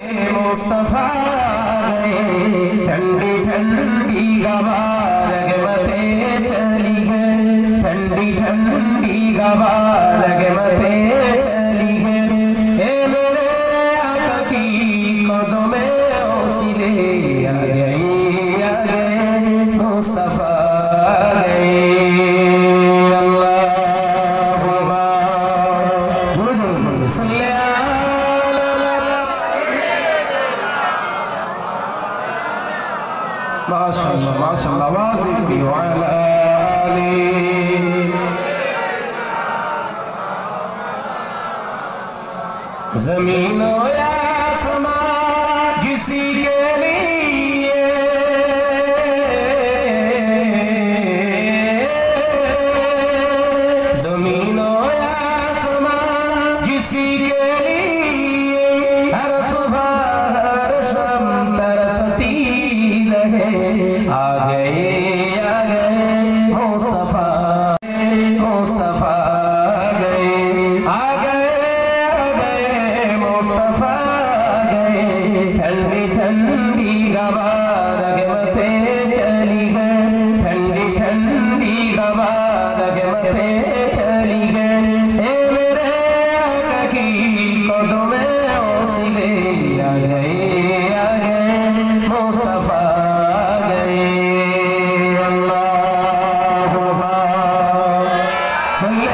मुस्तफा गए ठंडी ठंडी हवा रगमते चली है, ठंडी ठंडी हवा रगमते चली है। ए मेरे आका की कदमे ओसिले आ गए मुस्तफा गए। अल्लाहुम्मा सल्ली माशाअल्लाह माशाअल्लाह आवाज भी वाला ज़मीन और आसमां जिसी के लिए ज़मीन और आसमां जिसी के लिए हर सुबह हर शाम तरसती आ गए मुस्तफा मुस्तफा गए आ गए मुस्तफा गए। ठंडी ठंडी हवा रगमते चली है, ठंडी ठंडी हवा रगमते चली है। ए मेरे आका की कदमे ओसिले आ गए मुस्तफा गए। अल्लाहुम्मा सल्ली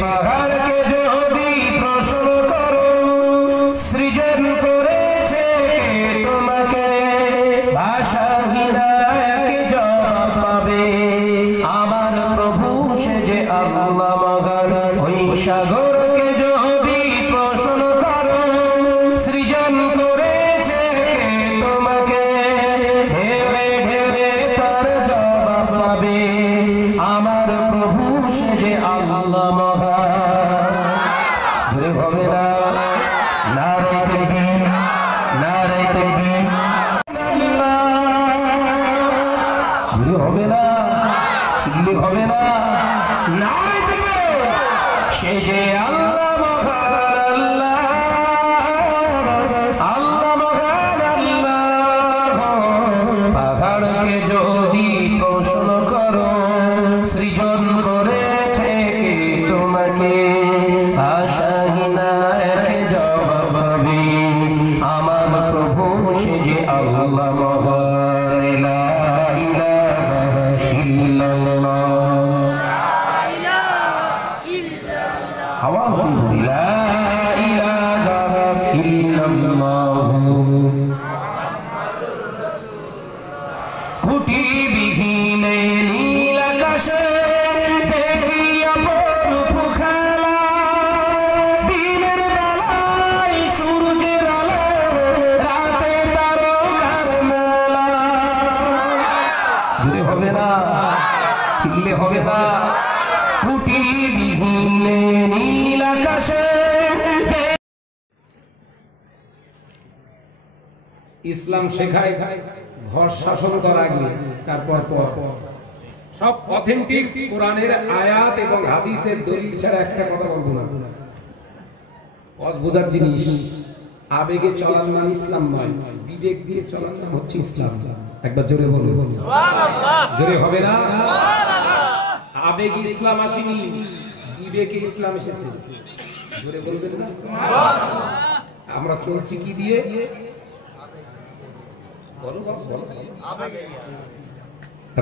पहाड़ के जो भी प्रश्न करो सृजन करेছে কে তোমাকে ভাষাহীন এক জবাব পাবে আমার প্রভু সে যে আল্লাহ মহান। ওই সাগরকে যদি প্রশ্ন করো সৃজন করেছে কে তোমাকে ঢেলে ঢেলে তার জবাব পাবে আমার প্রভু সে যে আল্লাহ মহান। ধরে হবে না নারে তাকবীর নারে তাকবীর ধরে হবে না চিল্লি হবে না নারে তাকবীর সে যে আল্লাহ মহান আল্লাহ আল্লাহ মহান আল্লাহ। পাহাড়কে যদি প্রশ্ন করো সৃজন করেছে কে তোমাকে আশাহীন এক জবাব পাবে আমার প্রভু সে যে আল্লাহ মহান। লা ইলাহা ইল্লাল্লাহ আওয়াজ দিন লা ইলাহা ইল্লাল্লাহ। খুঁটি বিহীন নীল আকাশে দেখি অপরূপ খেলা, দিনের বেলায় সূর্যের আলো রাতে তারকার মেলা। জোরে হবে না চিল্লে হবে না খুঁটি বিহীন নীল আকাশে। ইসলাম শেখায় ঘর শাসন করা গিয়ে তারপর সব অথেন্টিক কোরআনের আয়াত এবং হাদিসের দলিল ছাড়া একটা কথা বলবো না। অদ্ভুত জিনিস আবেগে চলার নাম ইসলাম নয়, বিবেক দিয়ে চলার নাম হচ্ছে ইসলাম। একবার জোরে বলুন সুবহানাল্লাহ। জোরে হবে না আবেগে ইসলাম আসেনি, বিবেকে ইসলাম এসেছে। জোরে বলবেন না সুবহানাল্লাহ। আমরা চলছি কি দিয়ে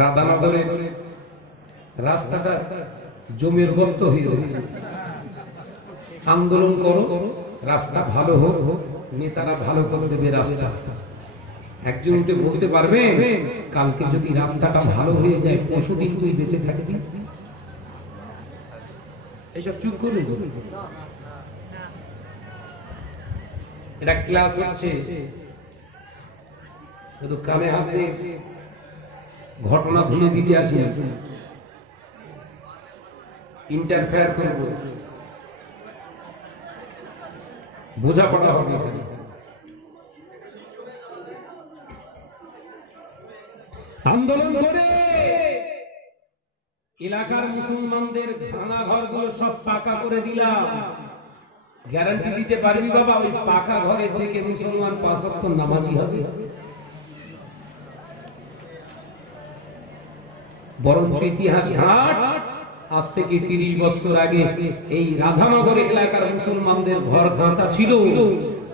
রাধানগরের রাস্তাটা জমির গর্ত হয়ে রয়েছে। আন্দোলন করো রাস্তা ভালো হোক, নেতারা ভালো করে দেবে রাস্তা। একজন উঠে বলতে পারবে কালকে যদি রাস্তাটা ভালো হয়ে যায় পরশুদিন তুই বেঁচে থাকবি? এইসব চুপ করে এটা ক্লাস হচ্ছে, শুধু কানে হাতে ঘটনা ধুয়ে দিতে আসি, ইন্টারফেয়ার করবো, বোঝাপড়া হবে। আন্দোলন করে এলাকার মুসলমানদের ভাঙা ঘরগুলো সব পাকা করে দিলাম। গ্যারান্টি দিতে পারবি বাবা ওই পাকা ঘরে থেকে মুসলমান 5 ওয়াক্ত নামাজি হবে? বরঞ্চ ইতিহাস ঘাট আজ থেকে 30 বছর আগে এই রাধানগর এলাকার মুসলমানদের ঘর কাঁচা ছিল।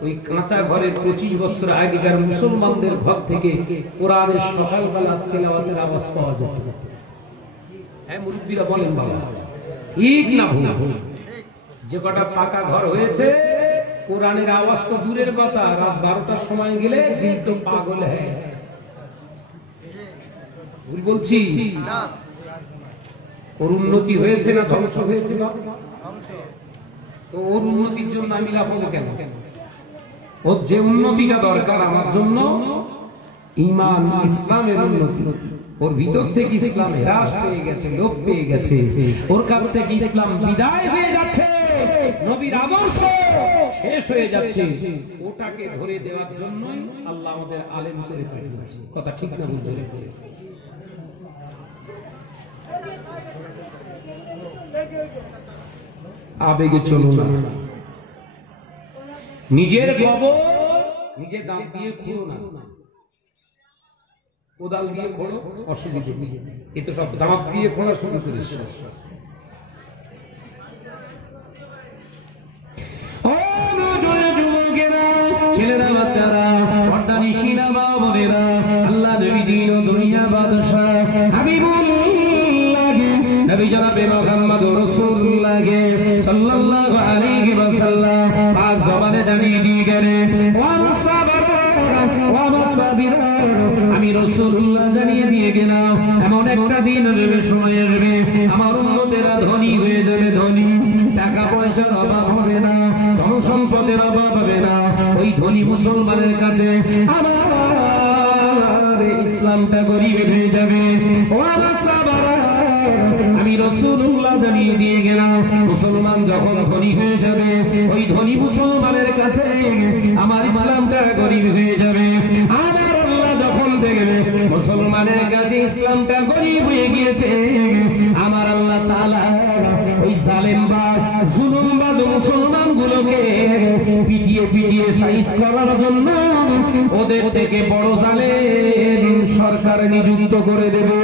ওই কাঁচা ঘরের 25 বছর আগেকার মুসলমানদের ঘর থেকে কোরআনের সকালবেলা তেলাওয়াতের আওয়াজ পাওয়া যেত। হ্যাঁ মুরব্বীরা বলেন বাবা, ঠিক না ভুল? যে কটা পাকা ঘর হয়েছে কোরআনের আওয়াজ তো দূরের কথা, রাত 12টার সময় গেলে দিল তো পাগল হ্যাঁ। ভুল বলছি? ওর উন্নতি হয়েছে না ধ্বংস হয়েছে? তো ওর উন্নতির জন্য আমি লাফাবো কেন? ওর যে উন্নতিটা দরকার আমার জন্য ঈমান ইসলামের উন্নতি, ওর ভিতর থেকে ইসলাম হ্রাস পেয়ে গেছে, লোপ পেয়ে গেছে, ওর কাছ থেকে ইসলাম বিদায় হয়ে যাচ্ছে, নবীর আদর্শ শেষ হয়ে যাচ্ছে, ওটাকে ধরে দেওয়ার জন্যই আল্লাহ আমাদের আলেম করে পাঠিয়েছে। কথা ঠিক না বুঝতে? আবেগে চলো না, নিজের কবর নিজের দাঁত দিয়ে খুঁড়ো না, কোদাল দিয়ে খোঁড়ো অসুবিধে নেই, এ তো সব দাঁত দিয়ে খোঁড়া শুরু করিস। ছেলেরা বাচ্চারা পর্দানিশিনা মা বোনেরা, আল্লাহ নবী দিন ও দুনিয়া বাদশাহ হাবিবুল্লাহ নবী জনাবে মুহাম্মদুর রাসূলুল্লাহ সাল্লাল্লাহু আলাইহি ওয়াসাল্লাম পাক জবানে জানিয়ে দিয়ে গেলেন, আমি রাসূলুল্লাহ জানিয়ে দিয়ে গেলাম এমন একটা দিন আসবে, সময় আসবে আমার উম্মতেরা ধনী হয়ে যাবে, ধনী, টাকা পয়সার অভাব হবে না, ধন সম্পদের অভাব হবে না। ওই ধনী মুসলমানের কাছে আমার ইসলামটা গরিব হয়ে যাবে। আমি রাসূলুল্লাহ জানিয়ে দিয়ে গেলাম মুসলমান যখন ধনী হয়ে যাবে, ওই ধনী মুসলমানের কাছে আমার ইসলামটা গরিব হয়ে যাবে। আমার আল্লাহ যখন দেখবে মুসলমানের কাছে ইসলামটা গরিব হয়ে গিয়েছে, আমার আল্লাহ তাআলা ওই জালেমবাজ জুলুমবাজ মুসলমান গুলোকে পিটিয়ে পিটিয়ে সাইজ করার জন্য ওদের থেকে বড় জালেম সরকার নিযুক্ত করে দেবে।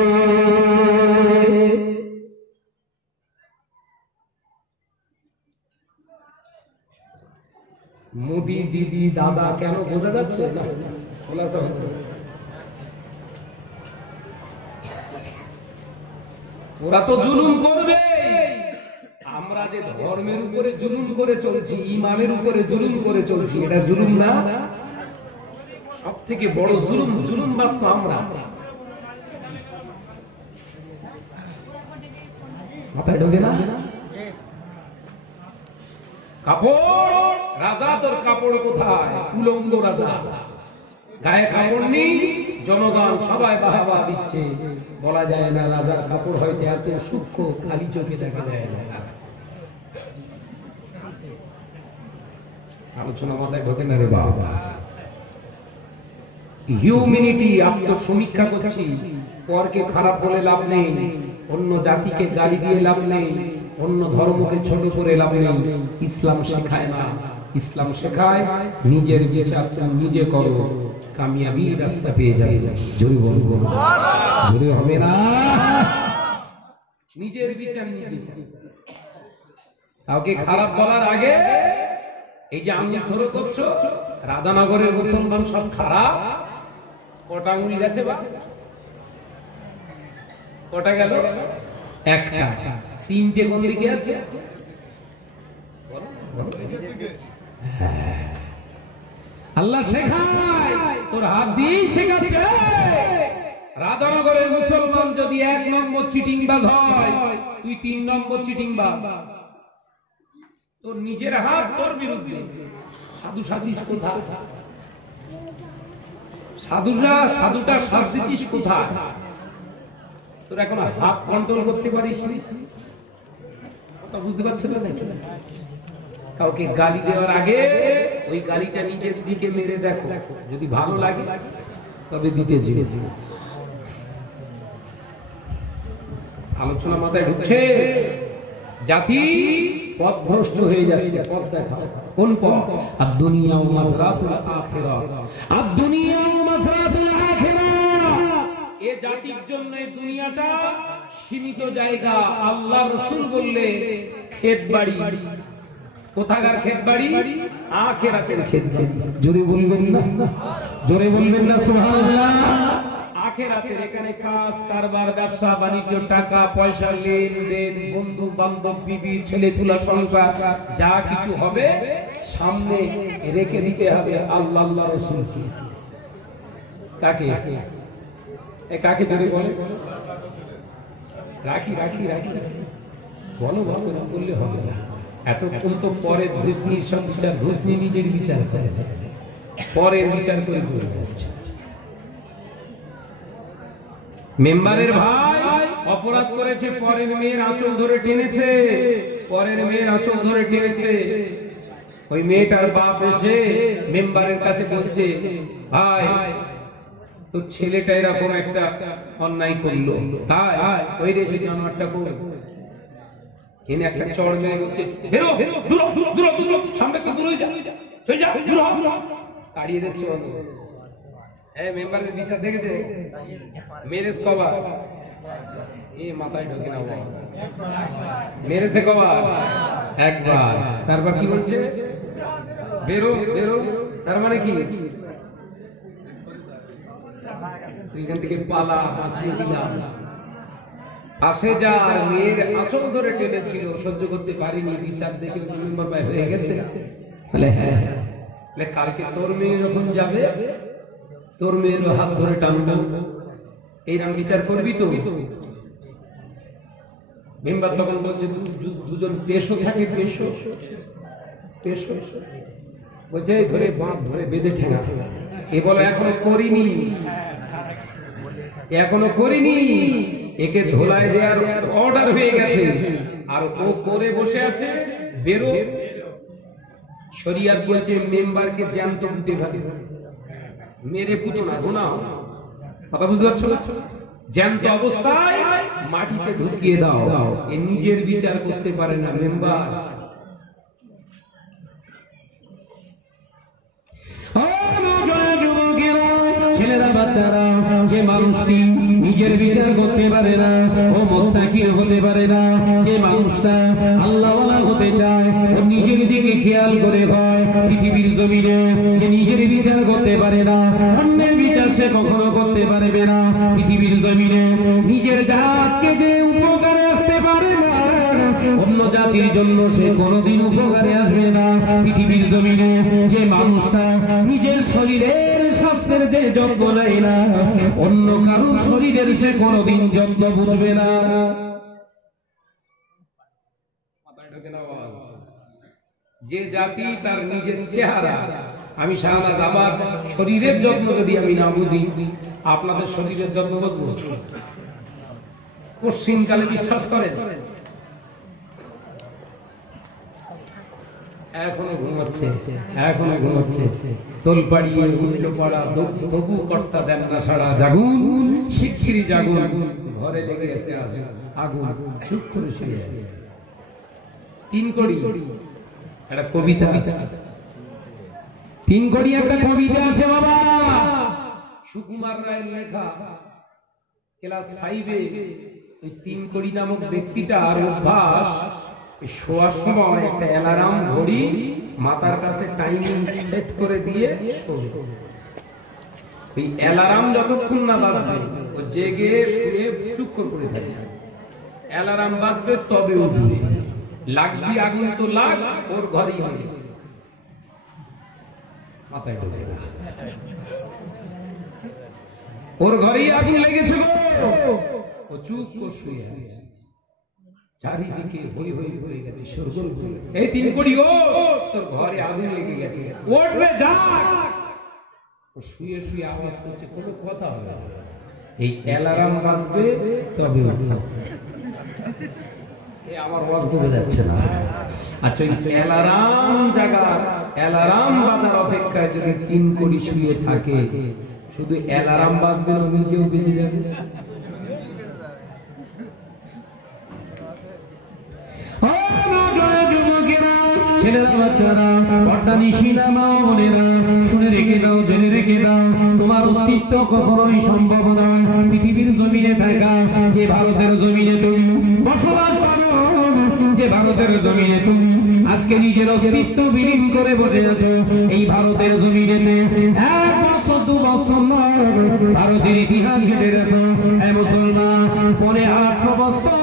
মোদি দিদি দাদা কেন বোঝা যাচ্ছে না? ওরা তো জুলুম করবে। আমরা যে ধর্মের উপরে জুলুম করে চলছি, ইমানের উপরে জুলুম করে চলছি, এটা জুলুম না? সব থেকে বড় জুলুম, জুলুম বাস্তব আমরা। মাথায় ঢোকে না? কাপড় রাজা, তোর কাপড় কোথায়? উলঙ্গ রাজা, গায়ে কাপড় নেই, জনগণ সবাই বাহাবা দিচ্ছে। বলা যায় না রাজার কাপড় হয়তো এত সূক্ষ্ম খালি চোখে দেখা যায় না। আলোচনা মাথায় ঢোকে না রে বাবা। হিউম্যানিটি, আত্মসমীক্ষা করছি, পরকে খারাপ বলে লাভ নেই, অন্য জাতিকে গালি দিয়ে লাভ নেই, অন্য ধর্মকে ছোট করে লাভ নেই। ইসলাম শেখায় না, ইসলাম শেখায় নিজের বিচার তুমি নিজে করো, কামিয়াবি রাস্তা পেয়ে যাবে। জোরে বলবো, জোরে হবে না? নিজের বিচার নিজে। কাউকে খারাপ বলার আগে এই যে আমি ধরে করছো, রাধানগরের মুসলমান সব খারাপ, কটা আঙুল গেছে বা কটা গেল? একটা। তিনটে কোন দিকে আছে? আল্লাহ শেখায়, তোর হাত দিয়েই শেখাচ্ছে। রাধানগরের মুসলমান যদি 1 নম্বর চিটিংবাজ হয়, তুই 3 নম্বর চিটিংবাজ। তোর নিজের হাত তোর বিরুদ্ধে। সাধু সাজিস কোথায়? সাধুটা সাজ দিচ্ছিস কোথায়? তোর এখন হাত কন্ট্রোল করতে পারিস নি। কথা বুঝতে পারছেন না? কাউকে গালি দেওয়ার আগে ওই গালিটা নিজের দিকে মেরে দেখো, যদি ভালো লাগে তবে দিতে যেও। আলোচনা মাথায় ঢুকছে? জাতি পথভ্রষ্ট হয়ে যাচ্ছে। পথ দেখাও, কোন পথ? আদ-দুনিয়া ওয়া মাযরাতুল আখিরাহ, আদ-দুনিয়া ওয়া মাযরাতুল আখিরাহ। এই জাতির জন্য এই দুনিয়াটা সীমিত জায়গা। আল্লাহ রাসূল বললে ক্ষেত বাড়ি। কোথাকার ক্ষেত বাড়ি? আখিরাতের ক্ষেত বাড়ি। জোরে বলবেন না, জোরে বলবেন না সুবহানাল্লাহ। আখিরাতের এখানে কাজ কারবার, ব্যবসা বাণিজ্য, টাকা পয়সা, লেনদেন, বন্ধু বান্ধব, বিবি ছেলেপুলা, সংসার যা কিছু হবে সামনে রেখে দিতে হবে আল্লাহ আল্লাহ রাসূলকে। কাকে? কাকে ধরে বলে? রাখি রাখি রাখি বলো, বলো না বললে হবে না। এতক্ষণ তো পরের ধুসনির সব বিচার, ধুসনি নিজের বিচার করে, পরের বিচার করে করে যাচ্ছে। মেম্বারের ভাই অপরাধ করেছে, পরের মেয়ের আঁচল ধরে টেনেছে, পরের মেয়ের আঁচল ধরে টেনেছে। ওই মেয়েটার বাপ এসে মেম্বারের কাছে বলছে, ভাই তো ছেলেটা এরকম একটা অন্যায় করলো, তাই ওই রেসে জানোয়ারটা করে এনে একটা চড় মেরে বলছে, বেরো দূর দূর দূর দূর, সামনে তো দূর হয়ে যা, চলে যা, দূর হ, তাড়িয়ে দিচ্ছে। এই মেম্বারের বিচার দেখেছে? মেরেজ কবার? এ মাথায় ঢোকে না, মেরেছে কবার? একবার। তারপর কি বলছে? বেরো বেরো। তার মানে কি? এখান থেকে পালা, বাঁচিয়ে দিলাম। আসে যা মেয়ের আঁচল ধরে টেনেছিল, সহ্য করতে পারিনি, বিচার দেখে মেম্বার ভাই হয়ে গেছে। বলে হ্যাঁ, কালকে তোর মেয়ে যখন যাবে তোর মেয়ের হাত ধরে টানবো, এইরকম বিচার করবি তো? মেম্বার তখন বলছে, দুজন পেশো থাকে, পেশো পেশো বলছে ধরে বাঁধ ধরে বেঁধে ঠেঙা। এ বলো এখনো করিনি, এখনো করিনি, একে ধোলাই দেওয়ার অর্ডার হয়ে গেছে, আর ও করে বসে আছে। বেরো। শরিয়াত বলছে মেম্বারকে জ্যান্ত পুঁতে ফেলে, মেরে পুঁতো না, গুনাহ। কথা বুঝতে পারছো? জ্যান্ত অবস্থায় মাটিতে ঢুকিয়ে দাও। এ নিজের বিচার করতে পারে না মেম্বার। ছেলেরা, বাচ্চারা, যে মানুষটি নিজের বিচার করতে পারে না, ও মুত্তাকি হতে পারে না, যে মানুষটা আল্লাহওয়ালা হতে চায়, ও নিজের দিকে খেয়াল করে হয়। পৃথিবীর জমিনে যে নিজের বিচার করতে পারে না, অন্যের বিচার সে কখনো করতে পারবে না। পৃথিবীর জমিনে নিজের জাতকে যে উপকারে আসতে পারে না, অন্য জাতির জন্য সে কোনোদিন উপকারে আসবে না। পৃথিবীর জমিনে যে মানুষটা নিজের শরীরের স্বাস্থ্যের যে যত্ন নেয় না, অন্য কারোর শরীরের সে কোনোদিন যত্ন বুঝবে না। যে জাতি তার নিজের চেহারা, আমি শাহনাজ আমার শরীরের যত্ন যদি আমি না বুঝি, আপনাদের শরীরের যত্ন বুঝবো? পশ্চিমকালে বিশ্বাস করেন? এখনো ঘুমাচ্ছে, এখনো ঘুমাচ্ছে। তোল পাড়িয়ে উল্টো পাড়া, তবু কর্তা দেন না সাড়া। জাগুন, শিগগিরই জাগুন, ঘরে লেগে আছে আগুন, চুপ করে শুয়ে আছে। তিন কড়ি একটা কবিতা আছে, তিন কড়ি একটা কবিতা আছে বাবা, সুকুমার রায়ের লেখা, ক্লাস 5-এ। ওই তিন কড়ি নামক ব্যক্তিটার অভ্যাস, শোয়ার সময় একটা অ্যালার্ম ঘড়ি মাথার কাছে টাইমিং সেট করে দিয়ে শোবে। এই অ্যালার্ম যতক্ষণ না বাজবে ও জেগে শুয়ে চুপ করে থাকে। অ্যালার্ম বাজবে তবে উঠবে। লাগবি আগুন তো লাগ, ওর ঘরেই লেগেছে, মাথায় ঢোকে না। ওর ঘরেই আগুন লেগেছে গো, ও চুপ করে শুয়ে আছে। চারিদিকে হই হই হয়ে গেছে, শোরগোল হয়ে গেছে। এই তিন কড়ি, ও তোর ঘরে আগুন লেগে গেছে, ওঠ রে জাগ। ও শুয়ে শুয়ে আওয়াজ করছে, কোনো কথা হবে না। এই অ্যালার্ম বাজবে তবে উঠবে। এই আমার ওয়াজ বোঝা যাচ্ছে না? আচ্ছা, ওই অ্যালার্ম জাগার, অ্যালার্ম বাজার অপেক্ষায় যদি তিন কড়ি শুয়ে থাকে, শুধু অ্যালার্ম বাজবে না, নিজেও বেঁচে যাবে। যুবকেরা, ছেলেরা, বাচ্চারা, পর্দা নিশিনা মা বোনেরা, শুনে রেখে দাও, জেনে রেখে দাও, তোমার অস্তিত্ব কখনোই সম্ভব নয় পৃথিবীর জমিনে থাকা। যে ভারতের জমিনে তুমি বসবাস করো, যে ভারতের জমিনে তুমি আজকে নিজের অস্তিত্ব বিলীন করে বসে আছো, এই ভারতের জমিনেতে 1 বছর 2 বছর নয়, ভারতের ইতিহাস ঘেটে রাখো। হ্যাঁ মুসলমান, 800 বছর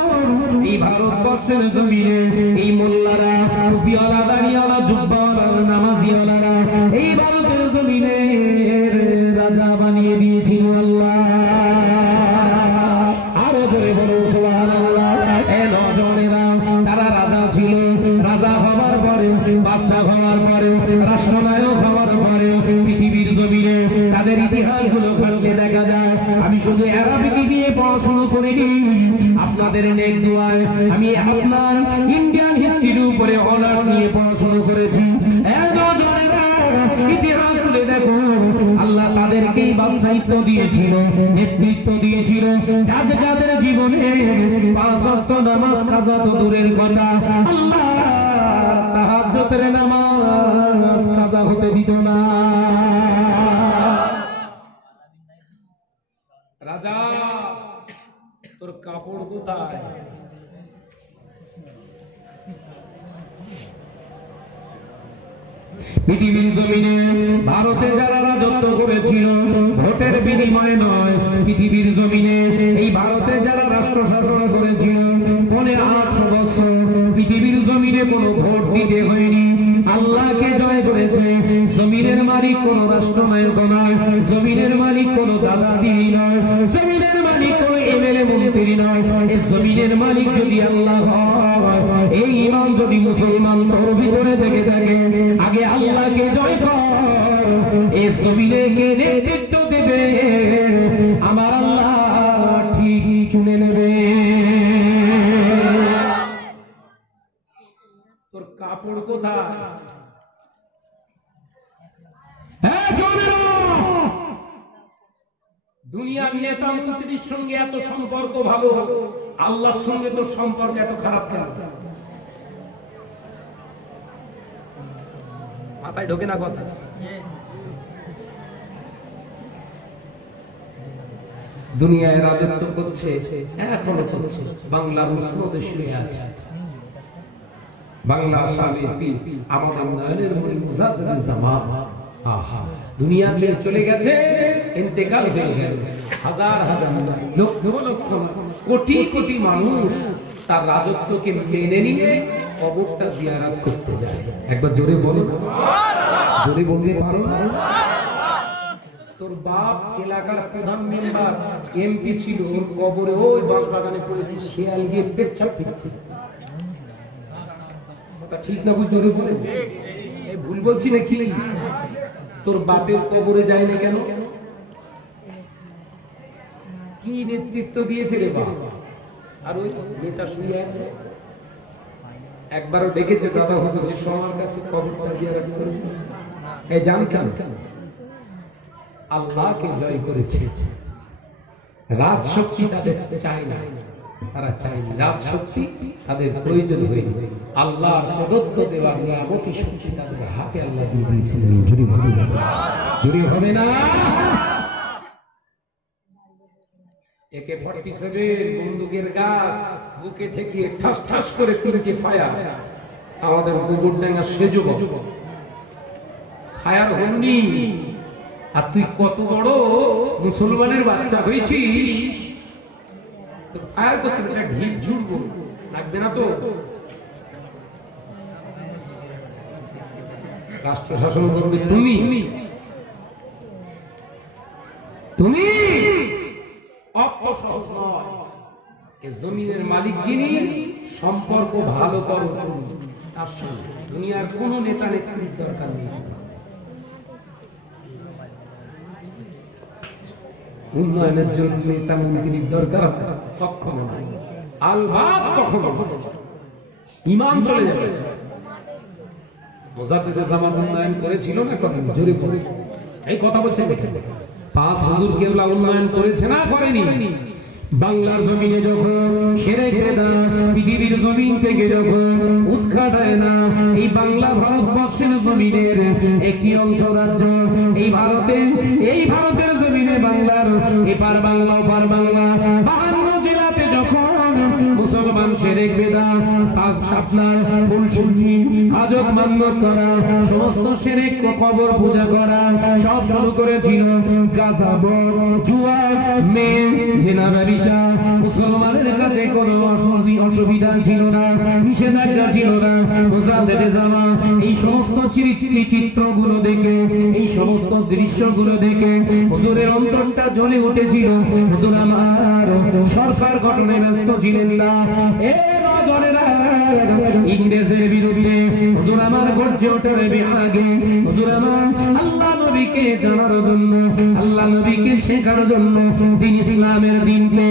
এই ভারতবর্ষের জমিনে এই মোল্লারা, টুপিওয়ালা, দাড়িওয়ালা, জুব্বাওয়ালা, নামাজিওয়ালারা এই ভারতের জমিনে রাজা বানিয়ে দিয়েছিল আল্লাহ। আরো জোরে বলো সুবহানাল্লাহ। এ নজনেরা, তারা রাজা ছিল। রাজা হওয়ার পরে, বাদশা হওয়ার পরে, রাষ্ট্রনায়ক হওয়ার পরে পৃথিবীর জমিনে তাদের ইতিহাসগুলো ঘাটলে দেখা যায়। আমি শুধু আরবিক নিয়ে পড়াশোনা করিনি, আপনাদের নেক দোয়ায় আমি আপনার ইন্ডিয়ান হিস্ট্রির উপরে অনার্স নিয়ে পড়াশোনা করেছি। ইতিহাস খুলে দেখো, আল্লাহ তাদেরকেই বাদশাহিত্ব দিয়েছিল, নেতৃত্ব দিয়েছিল। যাদের জীবনে 5 ওয়াক্ত নামাজ কাজা তো দূরের কথা, আল্লাহ তাহাজ্জুদের নামাজ কাজা হতে দিত না। রাজা, তোর কাপড় কোথায়? পৃথিবীর জমিনে ভারতে যারা রাজত্ব করেছিল, ভোটের বিনিময়ে নয়, পৃথিবীর জমিনে এই ভারতে যারা রাষ্ট্র শাসন করেছিল 800 বছর পৃথিবীর জমিনে কোনো ভোট দিতে হয়নি, আল্লাহকে জয় করেছে। জমিনের মালিক কোন রাষ্ট্রনায়ক নয়, জমিনের মালিক কোন দাদাগিরি নয়, জমিনের মালিক কোন এমএলএ মন্ত্রী নয়। এই জমিনের মালিক যদি আল্লাহ হয়, এই ঈমান যদি মুসলমান তোর ভিতরে থেকে থাকে, আগে আল্লাহকে জয় কর। এই জমিনে কে নেতৃত্ব দেবে? আমার আল্লাহ ঠিক চুনে নেবে। তোর কাপড় কোথায়? দুনিয়ার নেতা মন্ত্রীর সঙ্গে এত সম্পর্ক ভালো, আল্লাহর সঙ্গে তোর সম্পর্ক এত খারাপ কেন? মাথায় ঢোকে না কথা? দুনিয়ায় রাজত্ব করছে, এখনো করছে, বাংলার মুসলমানদের শুয়ে আছে। বাংলা স্বামীর পীর আমাদের নয়নের মনি মুজাদ্দিদ জামান, আহা, দুনিয়া ছেড়ে চলে গেছে, ইন্তেকাল হয়ে গেল। হাজার হাজার লক্ষ লক্ষ কোটি কোটি মানুষ তার রাজত্বকে মেনে নিয়ে কবরটা জিয়ারত করতে যায়। একবার জোরে বলো, জোরে বলতে পারো? তোর বাপ এলাকার প্রধান মেম্বার এমপি ছিল, ওর কবরে ওই বাগানে পড়েছে, শিয়াল গিয়ে পেচ্ছাপ ফিরছে। ঠিক না? জোরে বলে, ভুল বলছি নাকি? তোর বাপের কবরে যায় না কেন? কি নেতৃত্ব দিয়েছে রে বাবা? আর ওই নেতা শুয়ে আছে, একবারও ডেকেছে, দাদা হুজুর এসো আমার কাছে, কবরটা জিয়ারত করবে। এই জান কেন? আল্লাহকে জয় করেছে। রাজশক্তি তাদের চায় না, তারা চায়নি রাজশক্তি, তাদের প্রয়োজন হয়নি। আল্লাহর প্রদত্ত দেওয়া নিয়ামতি শক্তি তাদের হাতে আল্লাহ দিয়ে দিয়েছিলেন। জুড়ি হবে না? AK-47 বন্দুকের গাছ বুকে ঠেকিয়ে ঠাস ঠাস করে 3টে ফায়ার। আমাদের গোবরডাঙ্গা সেজো ফায়ার হননি। আর তুই কত বড় মুসলমানের বাচ্চা হয়েছিস, ফায়ার করতে একটা ঢিল ঝুড়বো লাগবে না তো? রাষ্ট্র শাসন করবে তুমি, তুমি অত সহজ নয়। এ জমিনের মালিক যিনি, সম্পর্ক ভালো করো তার সঙ্গে। দুনিয়ার কোন নেতা নেত্রীর দরকার নেই, উন্নয়নের জন্য নেতা মন্ত্রীর দরকার কখনো নাই, আলবাত কখনো। ঈমান চলে যাবে। মুজাদ্দিদ জামান উন্নয়ন করেছিল না করেনি? জোরে করে এই কথা বলছে। 5 হুজুর কেবলা উন্নয়ন করেছে না করেনি? বাংলার জমিনে যখন শিরক বেদাত পৃথিবীর জমিন থেকে যখন উৎখাত হয় না, এই বাংলা ভারতবর্ষের জমিনের একটি অংশ রাজ্য, এই ভারতের জমিনে বাংলার এপার বাংলা ওপার বাংলা 52 জেলাতে যখন মুসলমান শিরক বেদাত আপনার ফুলসুন্নি হাজত মান্নত করা, সমস্ত শিরক কবর পূজা করা সব শুরু করেছিল। গাজাবর জুয়া মেয়ে জেনাবা বিচার মুসলমানের কাছে কোনো অসুবিধা ছিল না, নিষেধাজ্ঞা ছিল না। এই সমস্ত চিত্রগুলো দেখে, এই সমস্ত দৃশ্যগুলো দেখে হুজুরের অন্তরটা জ্বলে উঠেছিল। হুজুর আমার সরকার গঠনে ব্যস্ত ছিলেন না। ইংরেজের বিরুদ্ধে হুজুর আমার গর্জে ওঠার আগে হুজুর আমার আল্লাহ নবীকে জানার জন্য, আল্লাহ নবীকে শেখার জন্য, দিন ইসলামের দিনকে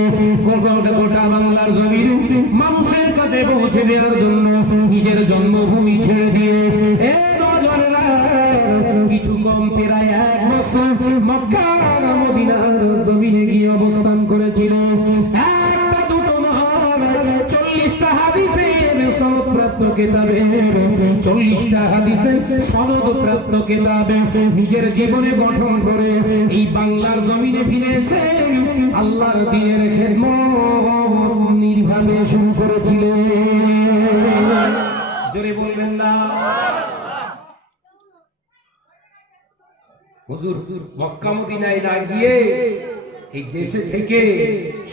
গোটা বাংলার জমিনে মানুষের কাছে পৌঁছে দেওয়ার জন্য নিজের জন্মভূমি ছেড়ে দিয়ে কিছু কম প্রায় 1 বছর মক্কা মদিনার জমিনে গিয়ে অবস্থান করেছিল। একটা দুটো নয়, 40টা হাদিসের সনদপ্রাপ্ত কিতাবে, 40টা হাদিসের সনদপ্রাপ্ত কিতাবে নিজের জীবনে গঠন করে এই বাংলার জমিনে ফিরে এসে আল্লাহর দ্বীনের খেদমত নির্ভাবে শুরু করেছিলেন। জোরে বলবেন না? হুজুর মক্কা মদিনায় না গিয়ে এই দেশে থেকে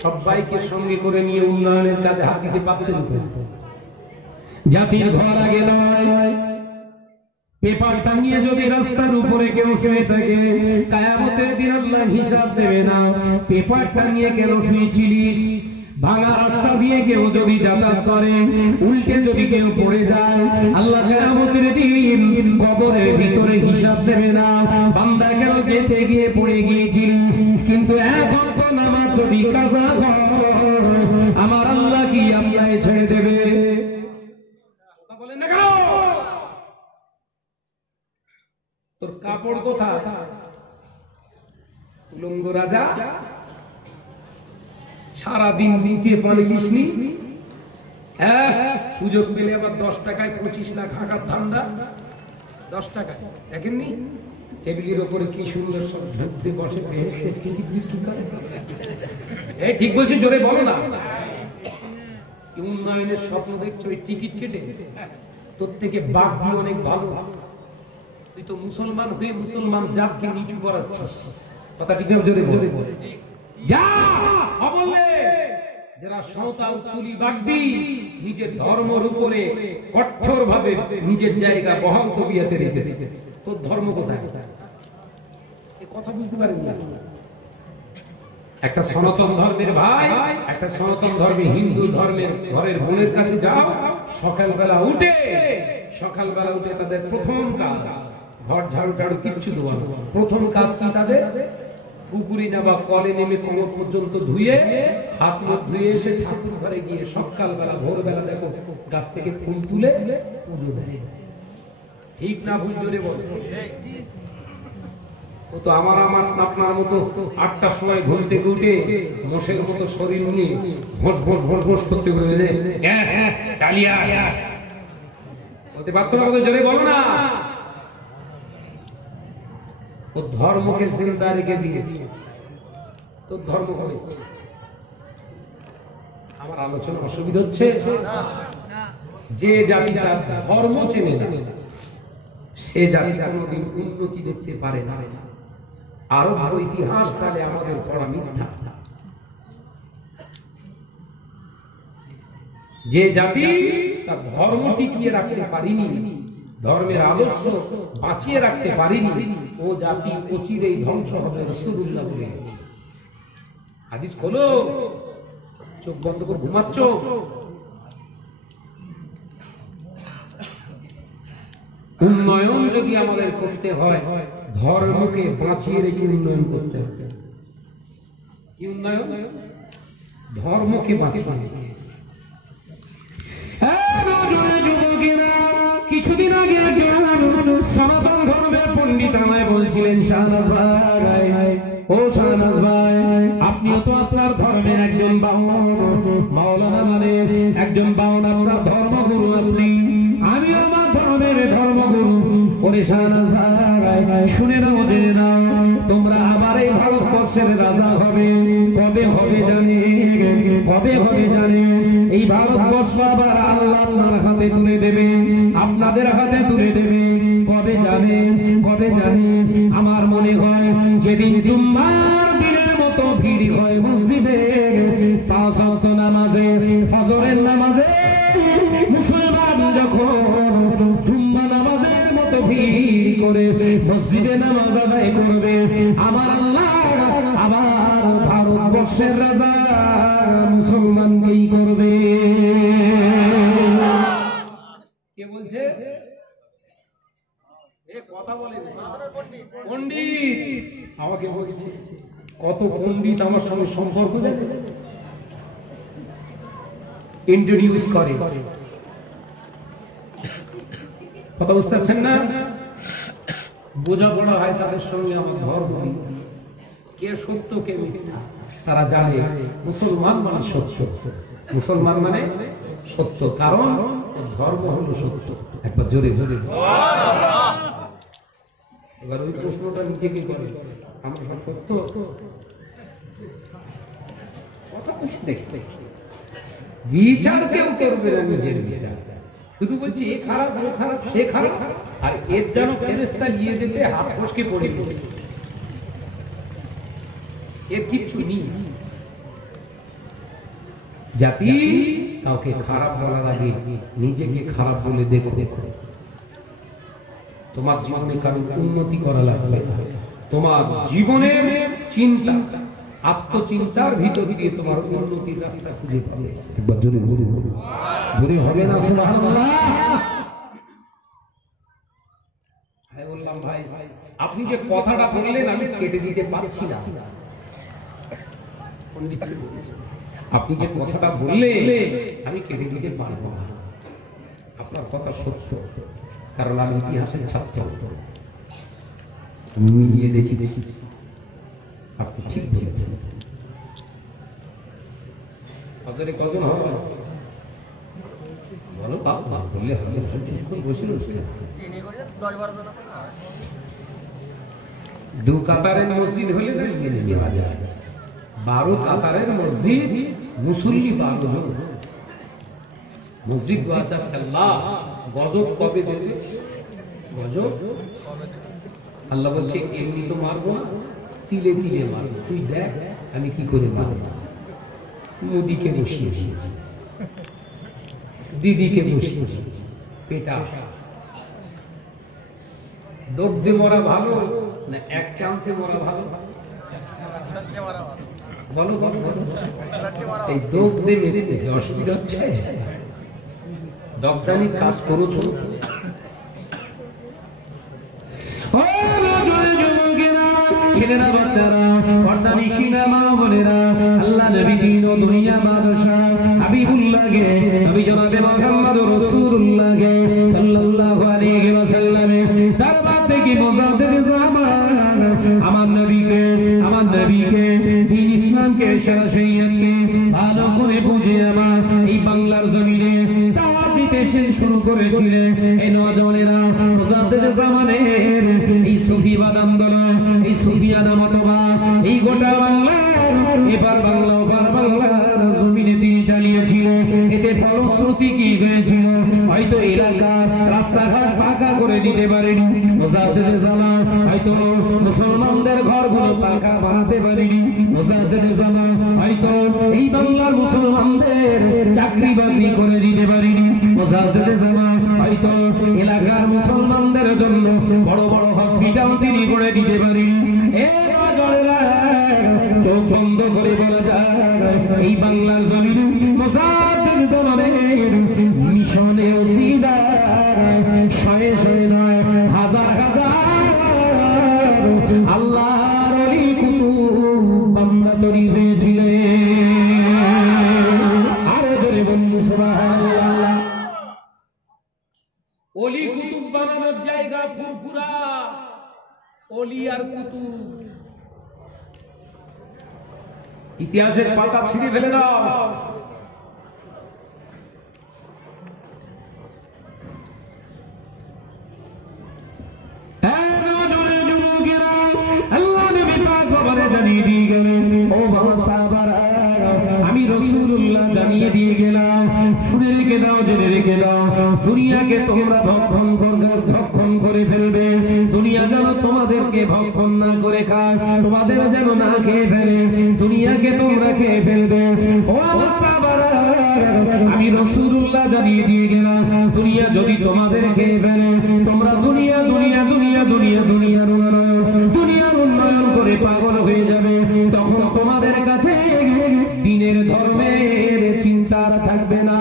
সবাইকে সঙ্গে করে নিয়ে উন্নয়নের কাজে হাত দিতে পারতেন। জাতির ঘর আগে নয়, পেপার টাঙিয়ে যদি রাস্তার উপরে কেউ শুয়ে থাকে, কিয়ামতের দিন আল্লাহ হিসাব দেবে না পেপার টাঙিয়ে কেন শুয়েছিলিস। ভাঙা রাস্তা দিয়ে কেউ যদি যাতায়াত করে, উল্টে যদি কেউ পড়ে যায়, আল্লাহ কিয়ামতের দিন কবরের ভিতরে হিসাব দেবে না বান্দা কেন যেতে গিয়ে পড়ে গিয়েছিলিস। কিন্তু এখন তো নামাজ যদি কাজা হয়, আমার আল্লাহ কি আপনাকে ছেড়ে দেবে? বলেন না কেন? তোর কাপড় কোথায়? উলঙ্গ রাজা সারাদিন নিতে পারিসনি, সুযোগ পেলে আবার 10 টাকায় 25 লাখ হাঁকার ধান্দা। 10 টাকায় দেখেননি টেবিলের ওপরে কি সুন্দর সব ঢুকতে বসে বেহেশতের টিকিট বিক্রি করে। এই ঠিক বলছি, জোরে বলো না। উন্নয়নের স্বপ্ন দেখছো ওই টিকিট কেটে? তোর থেকে বাঘ দিয়ে অনেক ভালো। তুই তো মুসলমান হয়ে মুসলমান জাতকে নিচু করাচ্ছিস। কথা ঠিক না? জোরে বলে যা বললে যারা সাঁওতাল তুলি বাগদি নিজের ধর্মের উপরে কঠোর ভাবে নিজের জায়গা বহাল তবিয়াতে রেখেছে। তোর ধর্ম কোথায়? এই কথা বুঝতে পারেন না। একটা সনাতন ধর্মের ভাই, একটা সনাতন ধর্মে হিন্দু ধর্মের ঘরের বোনের কাছে যাও, সকালবেলা উঠে তাদের প্রথম কাজ ঘর ঝাড়ু টাড়ু কিচ্ছু দেওয়া। প্রথম কাজ কি তাদের? পুকুরি না বা কলে নেমে কোমর পর্যন্ত ধুয়ে হাত মুখ ধুয়ে এসে ঠাকুর ঘরে গিয়ে সকালবেলা ভোরবেলা দেখো গাছ থেকে ফুল তুলে পুজো দেয়। ঠিক না ভুল? জোরে বল। ও তো আমার আপনার মতো 8টার সময় ঘুম থেকে উঠে মোষের মতো শরীর নিয়ে ঘোষ করতে বলে চালিয়া বলতে পারতো না। জোরে বলো না। ও ধর্মকে জিন্দা রেখে দিয়েছে। তোর ধর্ম হবে। আমার আলোচনা অসুবিধা হচ্ছে? যে জাতি তার ধর্ম চেনে না, সে জাতি কোনদিন উন্নতি দেখতে পারে না। আরো ভালো ইতিহাস তাহলে আমাদের পড়া মিথ্যা। যে জাতি তার ধর্ম টিকিয়ে রাখতে পারিনি, ধর্মের আদর্শ বাঁচিয়ে রাখতে পারিনি, ও জাতি অচিরেই ধ্বংস হবে। রাসূলুল্লাহ বলে হাদিস খোলো, চোখ বন্ধ করে ঘুমাচ্ছ। উন্নয়ন যদি আমাদের করতে হয়, ধর্মকে বাঁচিয়ে রেখে উন্নয়ন করতে হবে। কি উন্নয়ন? ধর্মকে বাঁচিয়ে। কিছুদিন আগে সনাতন ধর্মের পণ্ডিত আমায় বলছিলেন, শাহনাজ ভাই, ও শাহনাজ ভাই, আপনিও তো আপনার ধর্মের একজন বাউন, মাওলানা মানে একজন বাউন, আপনার ধর্মগুরু আপনি, আমি আমার ধর্মের ধর্মগুরু। পরেশান আজহারায় শুনে নাও, জেনে নাও, তোমরা আবার এই ভারতবর্ষের রাজা হবে। কবে হবে জানে, কবে হবে জানে? এই ভারতবর্ষ আবার আল্লাহ আপনার হাতে তুলে দেবে, আপনাদের হাতে তুলে দেবে। কবে জানে, কবে জানে? আমার মনে হয় যেদিন জুম্মার দিনের মতো ভিড় হয় মসজিদে, 5 ওয়াক্ত নামাজে, ফজরের নামাজে, মুসলমান যখন জুম্মা নামাজের মতো ভিড় করে মসজিদে নামাজ আদায় করবে, আমার আল্লাহ আবার ভারতবর্ষের রাজা মুসলমানকেই করবে। কে বলছে? কথা বলে পণ্ডিত আমাকে বলছে। কত পণ্ডিত আমার সঙ্গে সম্পর্ক জানে, ইন্ট্রোডিউস করে। কথা বুঝতে পারছেন না? বোঝাপড়া হয় তাদের সঙ্গে আমার ধর্ম, কে সত্য কে মিথ্যা তারা জানে। মুসলমান মানে সত্য, মুসলমান মানে সত্য, কারণ ধর্ম হলো সত্য। একবার জোরে জোরে। এবার ওই প্রশ্নটা নিজেকে করে, আমরা সব সত্য? কথা বলছি দেখতে, বিচার কেউ করবে না, নিজের বিচার। শুধু বলছি এ খারাপ, ও খারাপ, সে খারাপ, আর এর যেন ফেরেশতা নিয়ে যেতে হাত ফসকে পড়ে গেছে, এর কিচ্ছু নেই। জাতি কাউকে খারাপ বলার আগে নিজেকে খারাপ বলে দেখো। তোমার জীবনে কারোর উন্নতি করা লাগবে না, তোমার জীবনের চিন্তা, আত্মচিন্তার ভিতর দিয়ে তোমার উন্নতির রাস্তা খুঁজে পাবে। একবার জোরে জোরে জোরে হবে না সুবহানাল্লাহ? আমি বললাম ভাই আপনি যে কথাটা বললেন আমি কেটে দিতে পারছি না। পণ্ডিত আপনি যে কথাটা বললেন আমি কেটে দিতে পারবো না। আপনার কথা সত্য, কারণ আমি ইতিহাসের ছাত্র, মিলিয়ে দেখেছি। আপনি ঠিক বলেছেন। হজরে কজন হবে বলো? বললে হবে, বসে দু কাতারের মসজিদ হলে না মেনে নেওয়া যায়, 12 কাতারের মসজিদ, মুসল্লি 12 জন। মসজিদ 2004 গজব কবে দেবে? গজব আল্লাহ বলছে এমনি তো মারবো না, তিলে তিলে মারবো। তুই দেখ আমি কি করে মারবো। মোদিকে বসিয়ে দিয়েছে, দিদিকে বসিয়ে দিয়েছে, পেটা। দগ্ধে মরা ভালো না এক চান্সে মরা ভালো? বলো বলো বলো। এই দগ্ধে মেরে দিয়েছে, অসুবিধা হচ্ছে? দগ্ধানি কাজ করেছো? ছেলেরা বাচ্চারা পর্দানি সিনেমা বলেরা আল্লাহ নবী দিন ও দুনিয়া বাদশা হাবিবুল্লাহকে নবী জনাবে মুহাম্মদ রাসূলুল্লাহকে সাল্লাল্লাহু আলাইহি ওয়াসাল্লাম দরবার থেকে মুজাদ্দিদ জামান আমার নবীকে দ্বীন ইসলামকে সারা শরীয়তকে ভালো করে বুঝে আমার এই বাংলার জমিনে দাওয়াত দিতে শুরু করেছিলেন। এই নওজওয়ানেরা মুজাদ্দিদ জামানের এই সুফিবাদ আন্দোলন, এই সুফিয়ানা মতবাদ এই গোটা বাংলার, এবার বাংলা ওপার বাংলার জমিনে তিনি চালিয়েছিলেন। এতে ফলশ্রুতি কি হয়েছিল? হয়তো এলাকার রাস্তাঘাট পাকা করে দিতে পারেনি মুজাদ্দিদ জামান, হয়তো মুসলমানদের ঘরগুলো পাকা বানাতে পারেনি মুজাদ্দিদ জামান, হয়তো এই বাংলার মুসলমানদের চাকরি বাকরি করে দিতে পারেনি মুজাদ্দিদ জামান, হয়তো এলাকার মুসলমানদের জন্য বড় বড় হসপিটাল তিনি করে দিতে পারেনি। চোখ বন্ধ করে বলা যায় এই বাংলার জমিনে মুজাদ্দিদ জামানের মিশনে ওসিলায় শয়ে শয়ে নয় হাজার হাজার আল্লাহর ওলি কুতুব বান্দা তৈরি হয়েছিলেন। আরো জোরে বলুন সুবহানাল্লাহ। ওলি কুতুব বানানোর জায়গা ফুরফুরা, ওলি আর কুতুব ইতিহাসের পাতা ছিঁড়ে ফেলে দাও। আমি রাসূলুল্লাহ জানিয়ে দিয়ে গেলাম, শুনে রেখে দাও, জেনে রেখে দাও, দুনিয়াকে তোমরা ভক্ষণ করে ফেলবে। দুনিয়া যেন তোমাদেরকে ভক্ষণ না করে খায়, তোমাদের যেন না খেয়ে ফেলে, দুনিয়াকে তোমরা খেয়ে ফেলবে। ও আমার সাহাবারা, আমি রাসূলুল্লাহ জানিয়ে দিয়ে গেলাম, দুনিয়া যদি তোমাদের খেয়ে ফেলে, তোমরা দুনিয়ার উন্নয়ন করে পাগল হয়ে যাবে। তখন তোমাদের কাছে দিনের ধর্মের চিন্তা থাকবে না।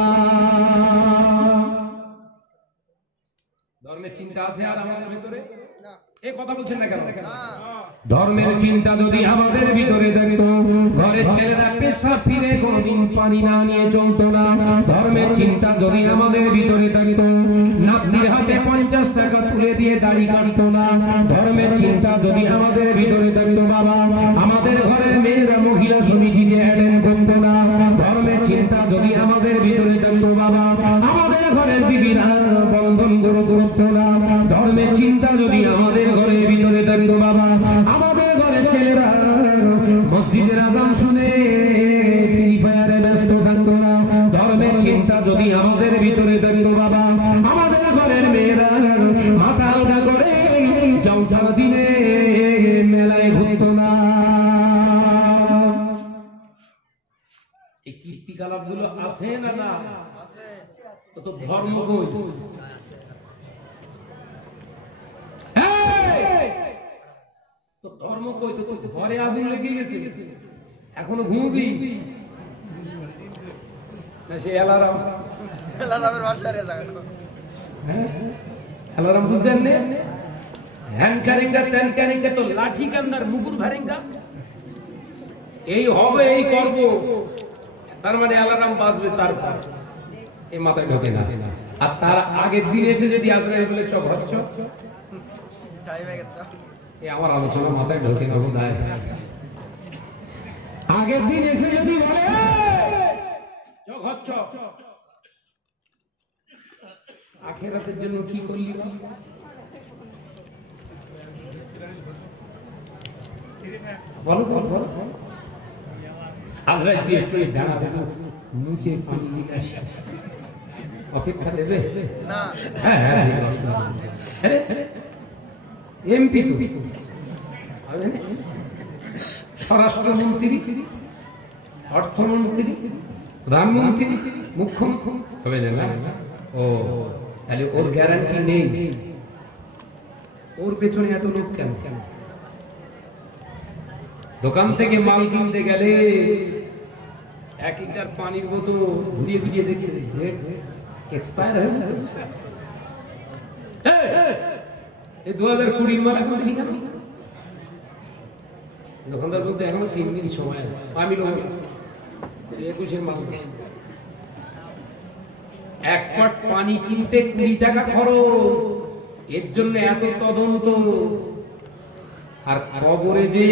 ধর্মের চিন্তা আছে আর আমাদের ভিতরে? এই কথা বলছেন না কেন? ধর্মের চিন্তা যদি আমাদের ভিতরে থাকতো, ঘরের ছেলেরা পেশাব ফিরে কোনদিন পানি না নিয়ে চলতো না। ধর্মের চিন্তা যদি আমাদের ভিতরে থাকতো, নাতনির হাতে 50 টাকা তুলে দিয়ে দাড়ি কাটতো না। ধর্মের চিন্তা যদি আমাদের ভিতরে থাকতো, বাবা আমাদের ঘরের মেয়েরা মহিলা সমিতিতে অ্যাটেন্ড করতো না। ধর্মের চিন্তা যদি আমাদের ভিতরে থাকতো, বাবা আমাদের ঘরের বিবিরা বন্ধন করতো না। ধর্মের চিন্তা যদি আমাদের ঘরের ভিতরে থাকতো, বাবা আমাদের ঘরের ছেলেরা মসজিদের আযান শুনে ফ্রি ফায়ারে ব্যস্ত থাকতো না। ধর্মের চিন্তা যদি আমাদের ভিতরে থাকতো, বাবা আমাদের ঘরের মেয়েরা মাথা আলগা করে জলসার দিনে মেলায় ঘুরতো না। এই কীর্তিকলাপ গুলো আছে না? না, তো ধর্ম কই? তো ধর্ম কই? তো ঘরে আগুন লেগে গেছে, এখনো ঘুমবি না? সে অ্যালার্ম বুঝলেন না? হ্যান কারেঙ্গা ত্যান কারেঙ্গা, তো লাঠি কান্দার মুগুর ভারেঙ্গা, এই হবে এই করব, তার মানে অ্যালার্ম বাজবে, তারপর এই মাথায় ঢোকে না। আর তার আগের দিন এসে যদি আজরাইল বলে চক হচ্ছ, আমার আলোচনা মাথায় ঢোকে না বোধ হয়। আগের দিন এসে যদি বলে চক হচ্ছ, আখিরাতের জন্য কি করলি? বলো বল বল। আজরাইল দিয়ে একটু ডানা দেবো, মুখে পানি নিয়ে আসে, অপেক্ষা দেবে না? হ্যাঁ হ্যাঁ, এমপি তো, স্বরাষ্ট্রমন্ত্রী, অর্থমন্ত্রী, প্রধানমন্ত্রী, মুখ্যমন্ত্রী হবে না? ও তাহলে ওর গ্যারান্টি নেই? ওর পেছনে এত লোক কেন? দোকান থেকে মাল কিনতে গেলে 1 লিটার পানির বোতল ঘুরিয়ে ঘুরিয়ে দেখে এক্সপায়ার হয়ে গেল। এই 2020 মাল এখন দেখি কেন? দোকানদার বলতে এখনো 3 দিন সময়, আমি 21-এর মাল। 1 পট পানি কিনতে 20 টাকা খরচ, এর জন্য এত তদন্ত। আর কবরে যে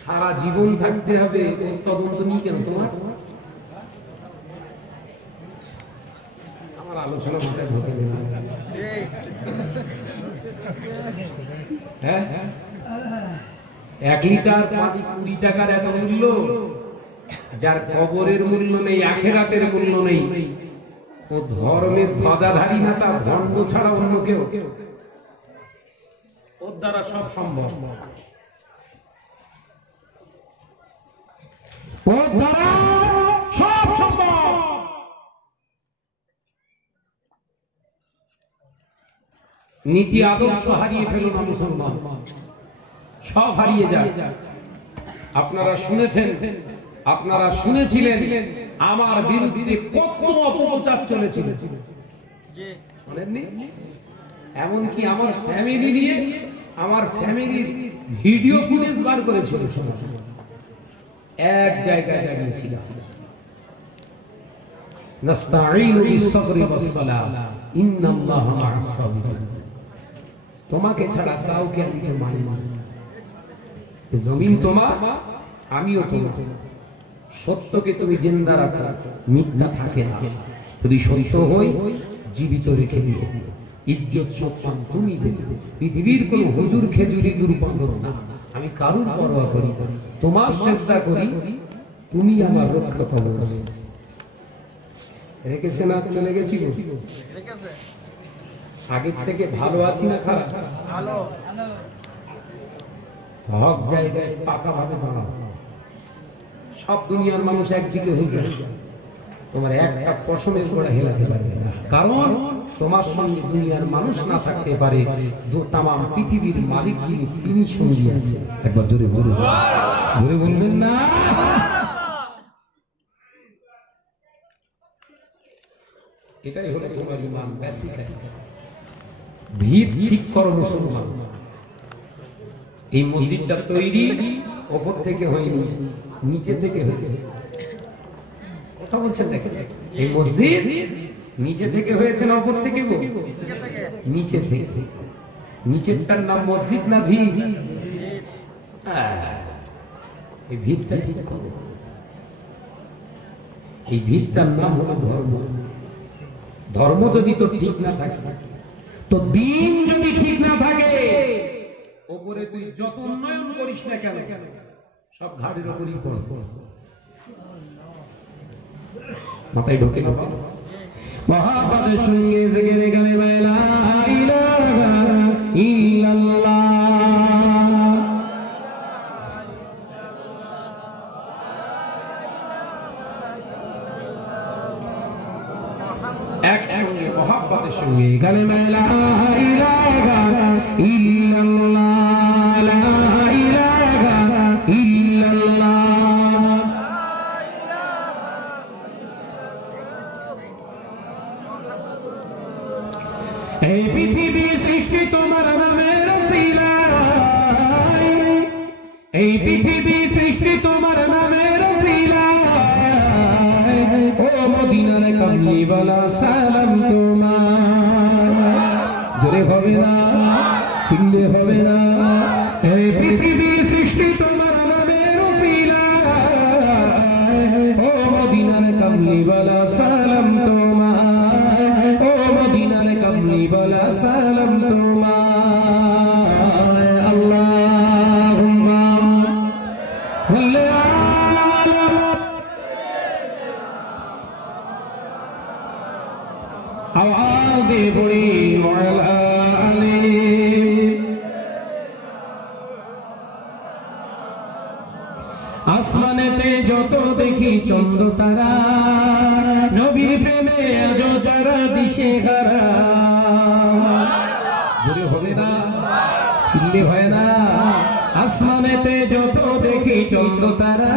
সারা জীবন থাকতে হবে, ওর তদন্ত নিয়ে কেন তোমার? আমার আলোচনা মাথায় ঢোকে না। হ্যাঁ, 1 লিটার পানি 20 টাকার এত মূল্য, যার কবরের মূল্য নেই, আখিরাতের মূল্য নেই, ও ধর্মের ধ্বজাধারী না, তার ধর্ম ছাড়া অন্য কেউ? ওর দ্বারা সব সম্ভব, ওর দ্বারা সব সম্ভব। নীতি আদর্শ হারিয়ে ফেলো না মুসলমান, সব হারিয়ে যায়। আপনারা শুনেছেন, আপনারা শুনেছিলেন আমার বিরুদ্ধে কত অপপ্রচার চলেছিল, এমনকি আমার ফ্যামিলি নিয়ে, আমার ফ্যামিলির ভিডিও ফুটেজ বার করেছিল। এক জায়গায় দাঁড়িয়েছিলাম, নাস্তাঈনু বিস-সাবরি ওয়াস-সালাহ ইন্নাল্লাহা মা'আস-সাবিরিন। তোমাকে ছাড়া কাউকে আমি মানি না। জমিন তোমার, আমিও তোমার। সত্যকে তুমি জিন্দা রাখো, মিথ্যা থাকে না। যদি সত্য হই জীবিত রেখে দিও, ইজ্জত সম্মান তুমি দেবে। পৃথিবীর কোন হুজুর খেজুরি দুর্বন্ধ না, আমি কারুর পরোয়া করি, তোমার চেষ্টা করি, তুমি আমার রক্ষা কবচ। রেখেছে না চলে গেছি, আগের থেকে ভালো আছি না খারাপ? ভালো। হক জায়গায় পাকা ভাবে দাঁড়াও। সব দুনিয়ার মানুষ একদিকে হয়ে যায়, তোমার একটা পশমের গোড়া হেলাতে পারবে না। কারণ তোমার সঙ্গে দুনিয়ার মানুষ না থাকতে পারে, তামাম পৃথিবীর মালিক যিনি, তিনি সঙ্গী আছে। একবার জোরে বলুন, জোরে বলবেন না? এটাই হলো তোমার ইমান। বেসিক ভিত ঠিক করো মুসলমান। এই মসজিদটা তৈরি ওপর থেকে হয়নি, নিচে থেকে হয়েছে। কথা বলছেন দেখেন, এই মসজিদ নিচে থেকে হয়েছে না ওপর থেকে? নিচে থেকে। নিচেরটার নাম মসজিদ না ভিত? এই ভিতটা ঠিক করো। এই ভিতটার নাম হলো ধর্ম। ধর্ম যদি তো ঠিক না থাকে, তো দিন যদি ঠিক না থাকে, ওপরে তুই যত উন্নয়ন করিস না কেন, সব ঘাড়ের ওপরই পড়ে। মাথায় ঢোকে না? মহাপাদের সঙ্গে জিকিরে গানে লা ইলাহা ইল্লাল্লাহ। একসঙ্গে মহাব্বতের সঙ্গে গানে লা ইলাহা ইল্লাল্লাহ, লা ইলাহা ইল্লাল্লাহ। এই পৃথিবী সৃষ্টি তোমার নামের ওসিলায়, এই পৃথিবী সৃষ্টি তোমার নামের ওসিলায়। ও মদিনার কামলি ওয়ালা সালাম তোমার। জোরে হবে না, চিল্লে হবে না। এই পৃথিবী সৃষ্টি তোমার নামের ওসিলায়। ও মদিনার কামলি ওয়ালা সালাম তোমার। ও মদিনার কামলি ওয়ালা সালাম তোমার। আল্লাহুম্মা সাল্লি আলা আওয়াজ দিয়ে পড়ি ওয়ালা আলিম। আসমানেতে যত দেখি চন্দ্র তারা, নবীর প্রেমে আজ তারা দিশে হারা। জোরে হবে না, চিল্লে হয় না? আসমানেতে যত দেখি চন্দ্র তারা,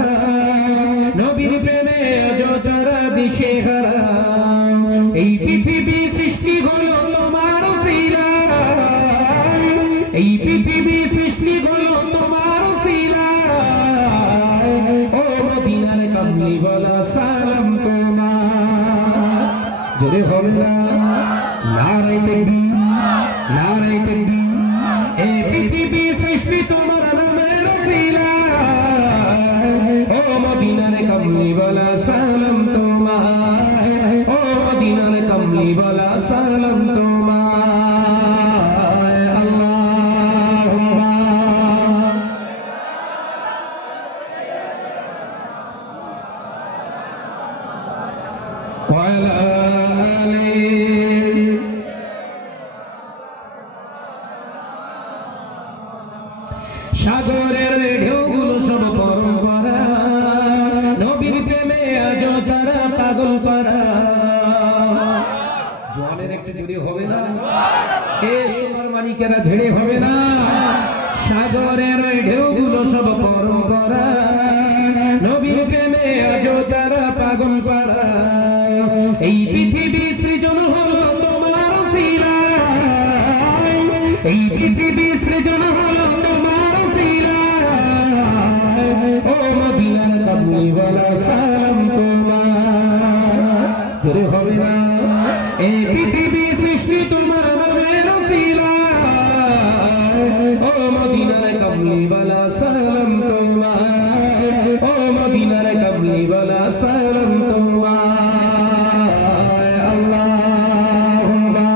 নবীর প্রেমে আজ তারা দিশে হারা। এই পৃথিবী সৃষ্টি হলো তোমার ওসিলায়, এই পৃথিবী সৃষ্টি হলো তোমার ওসিলায়। ও মদিনার কামলি ওয়ালা সালাম তোমার। জোরে হবে না? নারায়ে তাকবীর, নারায়ে তাকবীর। এই পৃথিবী সৃষ্টি তোমার নামের ওসিলায়। ও মদিনার কামলি ওয়ালা সালাম তোমার। ও মদিনার কামলি ওয়ালা সালাম তোমার। আল্লাহুম্মা ওয়ালা আলিম। সাগরের ঢেউগুলো সব পরম্পরা, নবীর প্রেমে আজ তারা পাগল পারা। জলের একটু জোরে হবে না? এ সোনার মানিকেরা ঝেড়ে হবে না? সাগরের ঢেউগুলো সব পরম্পরা, নবীর প্রেমে আজ তারা পাগল পারা। এই পৃথিবী সৃজন হলো তোমার ওসিলায়, এই পৃথিবী সৃজন হলো তোমার ওসিলায়। ও মদিনার কামলি ওয়ালা সালাম তোমার। জোরে হবে না? এই পৃথিবী সৃষ্টি তোমার নামের ওসিলায়। ও মদিনার কামলি ওয়ালা সালাম সাল্লাল্লাহু আলাইহি সাল্লাম তোমায় আল্লাহুম্মা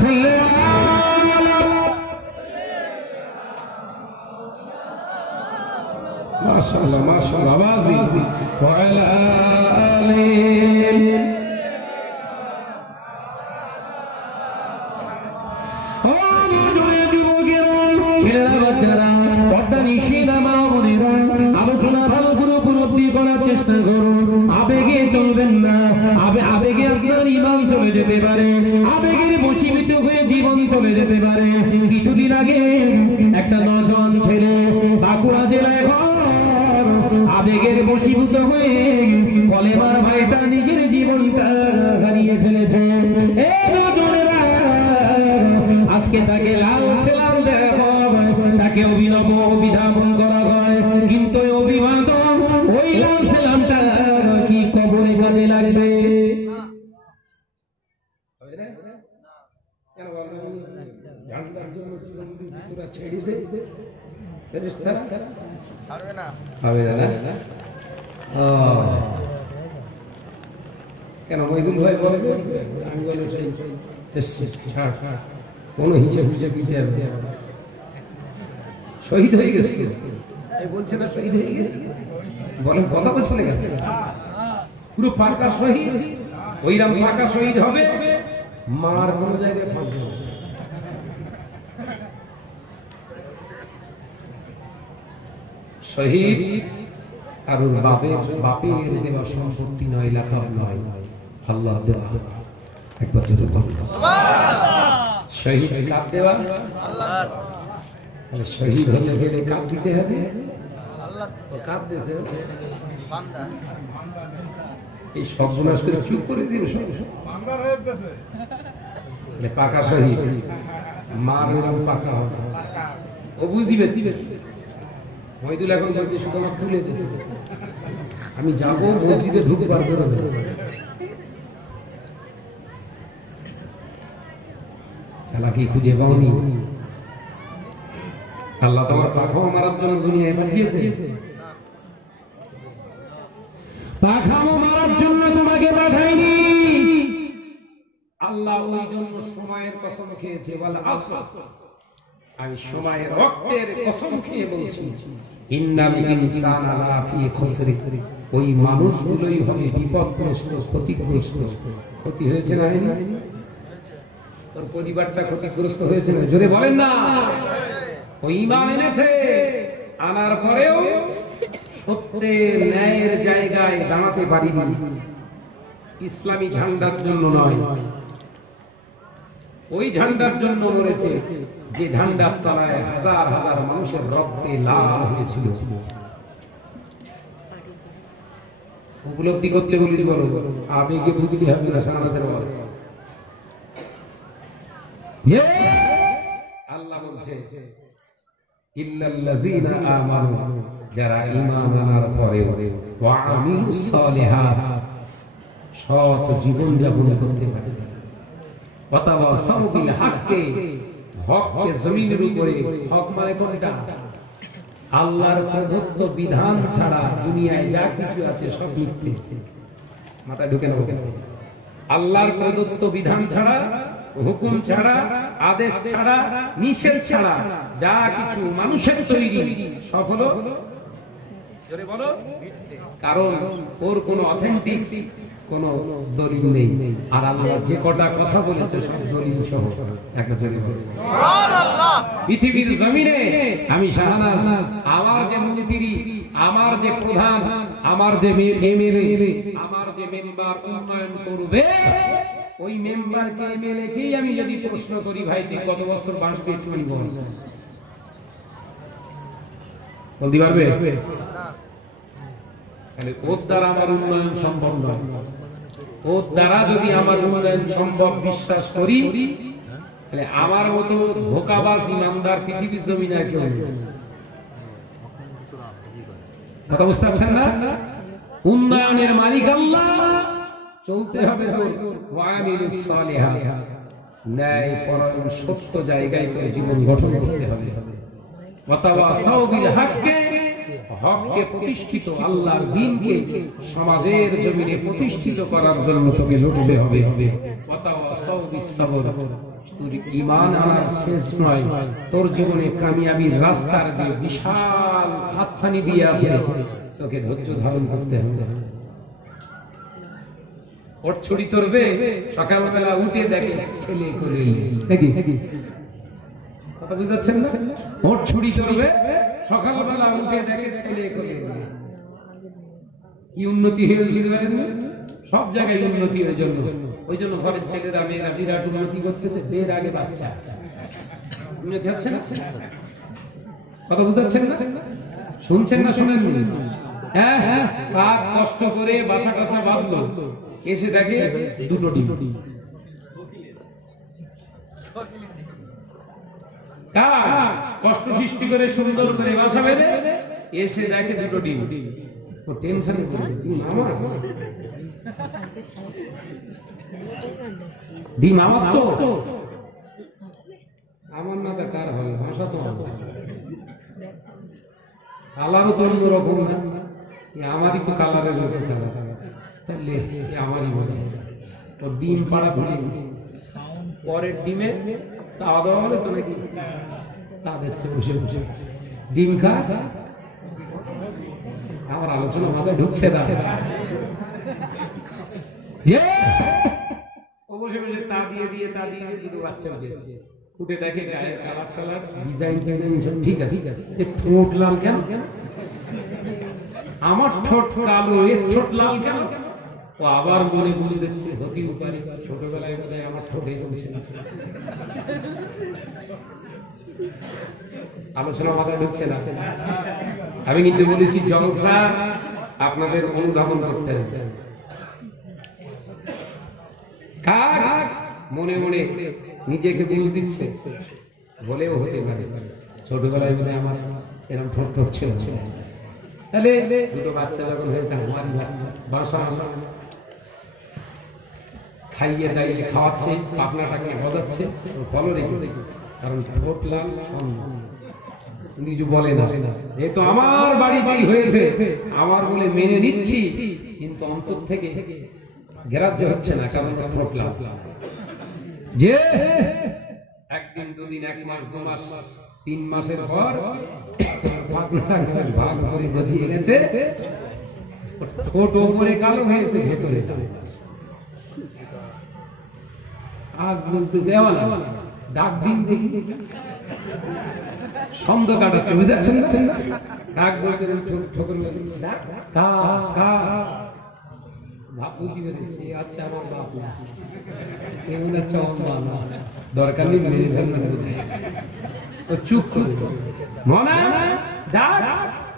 সাল্লি মাশাআল্লাহ মাশাআল্লাহ আওয়াজ দিন ওয়া আলা আলিহি আলোচনা ভালো করে উপলব্ধি করার চেষ্টা করুন। আবেগে চলবেন না, আবেগে আপনার ঈমান চলে যেতে পারে, আবেগের বশীভূত হয়ে জীবন চলে যেতে পারে। কিছুদিন আগে একটা নওজোয়ান ছেলে বাঁকুড়া জেলায় আবেগের বশীভূত হয়ে কলেমার ভাইটা নিজের জীবনটা হারিয়ে ফেলেছে। আজকে তাকে লাল সেলাম দেওয়া হয়, তাকে অভিনব অভিধাপন করা হয়, কিন্তু অভিবাদন ওই লাল সেলামটা কি কবরে কাজে লাগবে? কেন মহিদুল ভাই বলবে আমি কোন হিসেব দিতে হবে? শহীদ হয়ে গেছে বলছে না, শহীদ হয়ে গেছে বলেন, কথা বলছে না, পুরো পাকা শহীদ। ওইরাম পাকা শহীদ হবে, মার কোন জায়গায় ফাঁকবে না। শহীদ আর ওর বাপের দেওয়া সম্পত্তি নয়, লেখা নয়, আল্লাহ দেওয়া। একবার যদি শহীদ কাপ দেওয়া, শহীদ হলে গেলে কাপ দিতে হবে। কাপ দিয়েছে এই সর্বনাশ করে চুপ করেছিল, পাকা শহীদ মার পাকা হবে। ও বুঝিবে মহিদুল এখন বলতে শুধু আমার তুলে দেবে, আমি যাবো মসজিদে ঢুকে পারবো না। চালাকি খুঁজে পাওনি। আল্লাহ তোমার পাখাও মারার জন্য দুনিয়ায় পাঠিয়েছে, পাখাও মারার জন্য তোমাকে পাঠায়নি। আল্লাহ ওই জন্য সময়ের কসম খেয়েছে, বলে আসর, আমি সময়ের রক্তের কসম খেয়ে বলছি, ইন্নাল ইনসানা লাফি খুসর, ওই মানুষগুলোই হবে বিপদগ্রস্ত, ক্ষতিগ্রস্ত। ক্ষতি হয়েছে না? তোর পরিবারটা ক্ষতিগ্রস্ত হয়েছে না? জোরে বলেন না। ওই ঈমান এনেছে, আনার পরেও সত্যের ন্যায়ের জায়গায় দাঁড়াতে পারিনি। ইসলামী ঝান্ডার জন্য নয়, ওই ঝান্ডার জন্য লড়েছে যে ঝান্ডার তলায় হাজার হাজার মানুষের রক্তে লাল হয়েছিল। উপলব্ধি করতে বলি, বলো আবেগে বুঝলি হবে না। সারাদের বল আল্লাহ বলছে ইল্লাল্লাযীনা আমানু, যারা ঈমান আনার পরে ওয়া আমিলুস সালিহাত, সৎ জীবন যাপন করতে পারে, ওয়াতাওয়াসাউ বিল হাক্কি, হককে জমিনের উপরে, হক মানে কোনটা? আল্লাহর প্রদত্ত বিধান ছাড়া দুনিয়ায় যা কিছু আছে সব মিথ্যে। মাথায় ঢুকে নেব। আল্লাহর প্রদত্ত বিধান ছাড়া, হুকুম ছাড়া, আদেশ ছাড়া, নিষেধ ছাড়া যা কিছু মানুষের তৈরি সব হলো জোরে বলো মিথ্যে। কারণ ওর কোনো অথেন্টিক কোনো দলিল নেই। আর আল্লাহ যে কটা কথা বলেছে সব দলিল সহ। একটা জোরে বলো সুবহানাল্লাহ। পৃথিবীর জমিনে আমি শাহনাজ, আমার যে মন্ত্রী, আমার যে প্রধান, আমার যে এমএলএ, আমার যে মেম্বার উন্নয়ন করবে, ওই মেম্বারকে এমএলএকেই আমি যদি প্রশ্ন করি, ভাই তুই কত বছর বাঁচবে, একটুখানি বল, বলতে পারবে? তাহলে ওর দ্বারা আমার উন্নয়ন সম্ভব নয়। ওর দ্বারা যদি আমার উন্নয়ন সম্ভব বিশ্বাস করি, তাহলে আমার মতো ধোঁকাবাজ ইমানদার পৃথিবীর জমিনে কেউ নেই। কথা বুঝতে পারছেন না? উন্নয়নের মালিক আল্লাহ, চলতে হবে ওয়ামিলুস সালিহাত, ন্যায় পরায়ণ সত্য জায়গায় তোর জীবন গঠন করতে হবে। ওয়াতাওয়াসাউ বিল হাক্কি, হককে প্রতিষ্ঠিত, আল্লাহর দ্বীনকে সমাজের জমিনে প্রতিষ্ঠিত করার জন্য তোকে লড়তে হবে। ওয়াতাওয়াসাউ বিস-সাবর। তোর ঈমান আনার শেষ নয়, তোর জীবনে কামিয়াবির রাস্তার যে বিশাল হাতছানি দিয়ে আছে, তোকে ধৈর্য ধারণ করতে হবে। ওর ছুরি ধরবে, সকালবেলা উঠে দেখে ছেলে করে দেখি কথা বুঝাচ্ছেন না? ওর ছুরি ধরবে, সকালবেলা উঠে দেখে ছেলে করে। কি উন্নতি হয়ে গেল? সব জায়গায় উন্নতি ওই জন্য। ওই জন্য ঘরের ছেলেরা মেয়েরা বিরাট উন্নতি করতেছে, বের আগে বাচ্চা। উন্নতি হচ্ছে না? কথা বুঝাচ্ছেন না? শুনছেন না শুনেন? হ্যাঁ হ্যাঁ, রাত কষ্ট করে বাসা টাসা বাঁধলো, এসে দেখে দুটো ডিম। কষ্ট সৃষ্টি করে সুন্দর করে বাসা বেঁধে এসে দেখে দুটো ডিম। টেনশন ডিম আমার তো, আমার না তো কার হবে, ভাষা তো কালারও তো অন্যরকম না, আমারই তো কালারের মতো কালার, তাহলে আমারই মনে তো ডিম পাড়া খুলে পরের ডিমে খাওয়া দাওয়া হলে তো নাকি তা দিচ্ছে বসে বসে ডিম খা। আমার আলোচনা মাথায় ঢুকছে না, বসে বসে তা দিয়ে দিয়ে তা দিয়ে দুটো বাচ্চা উঠেছে। উঠে দেখে গায়ের কালার কালার ডিজাইন সব ঠিক আছে, ঠোঁট লাল কেন? আমার ঠোঁট কালো, এর ঠোঁট লাল কেন? ও আবার মনে বুঝে দিচ্ছে হতেও পারে ছোটবেলায় বোধ হয় আমার ঠোঁটে কমছে না। আলোচনা মাথায় ঢুকছে না। আমি কিন্তু বলেছি জলসা আপনাদের অনুধাবন করতে হবে। মনে মনে নিজেকে বুঝ দিচ্ছে, বলেও হতে পারে ছোটবেলায় বোধ হয় আমার এরকম ঠোঁট ঠোঁট ছিল। তাহলে দুটো বাচ্চা যখন হয়েছে, আমারই বাচ্চা, বাসা খাইয়ে দাইয়ে খাওয়াচ্ছে, আপনাটাকে বজাচ্ছে, ফলো রেখেছে, কারণ ঠোঁট লাল কিছু বলে না। যেহেতু আমার বাড়িতেই হয়েছে, আমার বলে মেনে নিচ্ছি, কিন্তু অন্তর থেকে গ্রাহ্য হচ্ছে না, কারণ ঠোঁট লাল। যে একদিন দুদিন, এক মাস, 2 মাস, 3 মাসের পর ভাগ করে গজিয়ে গেছে, ঠোঁট ওপরে কালো হয়েছে, ভেতরে আগ বলতে যাওয়া না, ডাক দিন দেখি ছন্দ কাটাচ্ছে, বুঝাচ্ছেন না? ডাক বলতে ভাবুতি বেড়েছে, আচ্ছা আমার বাপ না, এগুলো দরকার নেই, মেরে ফেলবেন বোধহয়। ও চুপ করে মনে ডাক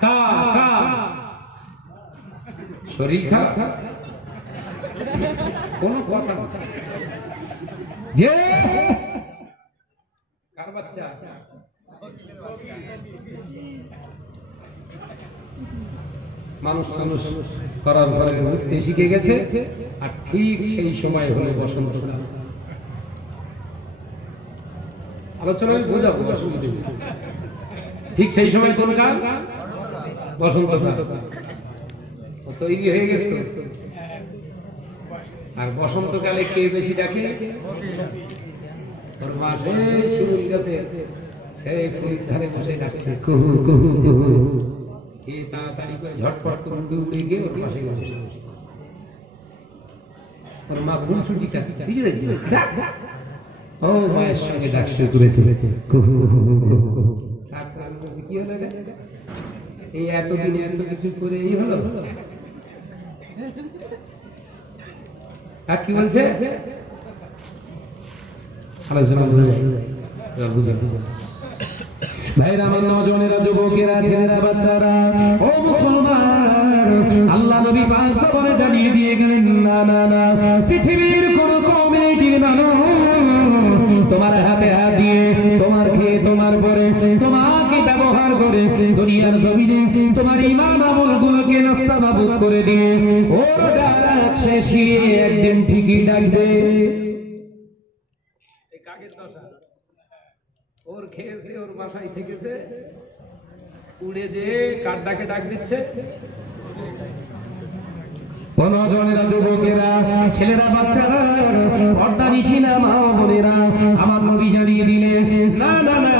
কা কা, শরীর খারাপ, কোনো কথা না। যে কার বাচ্চা? মানুষ মানুষ করার পরে উঠতে শিখে গেছে, আর ঠিক সেই সময় হলো বসন্তকাল। আলোচনায় বোঝাবো, অসুবিধে নেই। ঠিক সেই সময় কোন কাল? বসন্তকাল। তৈরি হয়ে গেছে। আর বসন্তকালে কে বেশি ডাকে? ওর মা সেই শিমুল গাছে, সেই ফুলের ধারে বসে ডাকছে, কুহু কুহু কুহু। এ তাড়াতাড়ি করে ঝটপট করে উঠে উঠে গিয়ে ওর পাশে বসে। ওর মা ঘুমছুটি কাটছে, ও মায়ের সঙ্গে ডাক শুরু করেছে, কুহু কুহু কুহু। কি হলো রে? এই এতদিন এত কিছু করে এই হলো? আর কি বলছে? আলোচনা বুঝে ভাইরা, আমার নজনেরা, যুবকেরা, ছেলেরা, বাচ্চারা, ও মুসলমান, আল্লাহ নবী পাক সবরে জানিয়ে দিয়ে গেলেন, না না না, পৃথিবীর কোন কমিউনিটির মানুষ তোমার হাতে হাত দিয়ে, তোমার খেয়ে, তোমার পরে, তোমাকে ব্যবহার করে দুনিয়ার জমিনে তোমার ঈমান আমলগুলোকে নাস্তানাবুদ করে দিয়ে ওর ডাক শেষে একদিন ঠিকই ডাকবে। কাকের দশা, ওর খেয়েছে, ওর বাসায় থেকেছে, উড়ে যে কার ডাকে ডাক দিচ্ছে? নজনেরা, যুবকেরা, ছেলেরা, বাচ্চারা, পর্দানিশিনা মা বোনেরা, আমার নবী জানিয়ে দিলেন, না না না,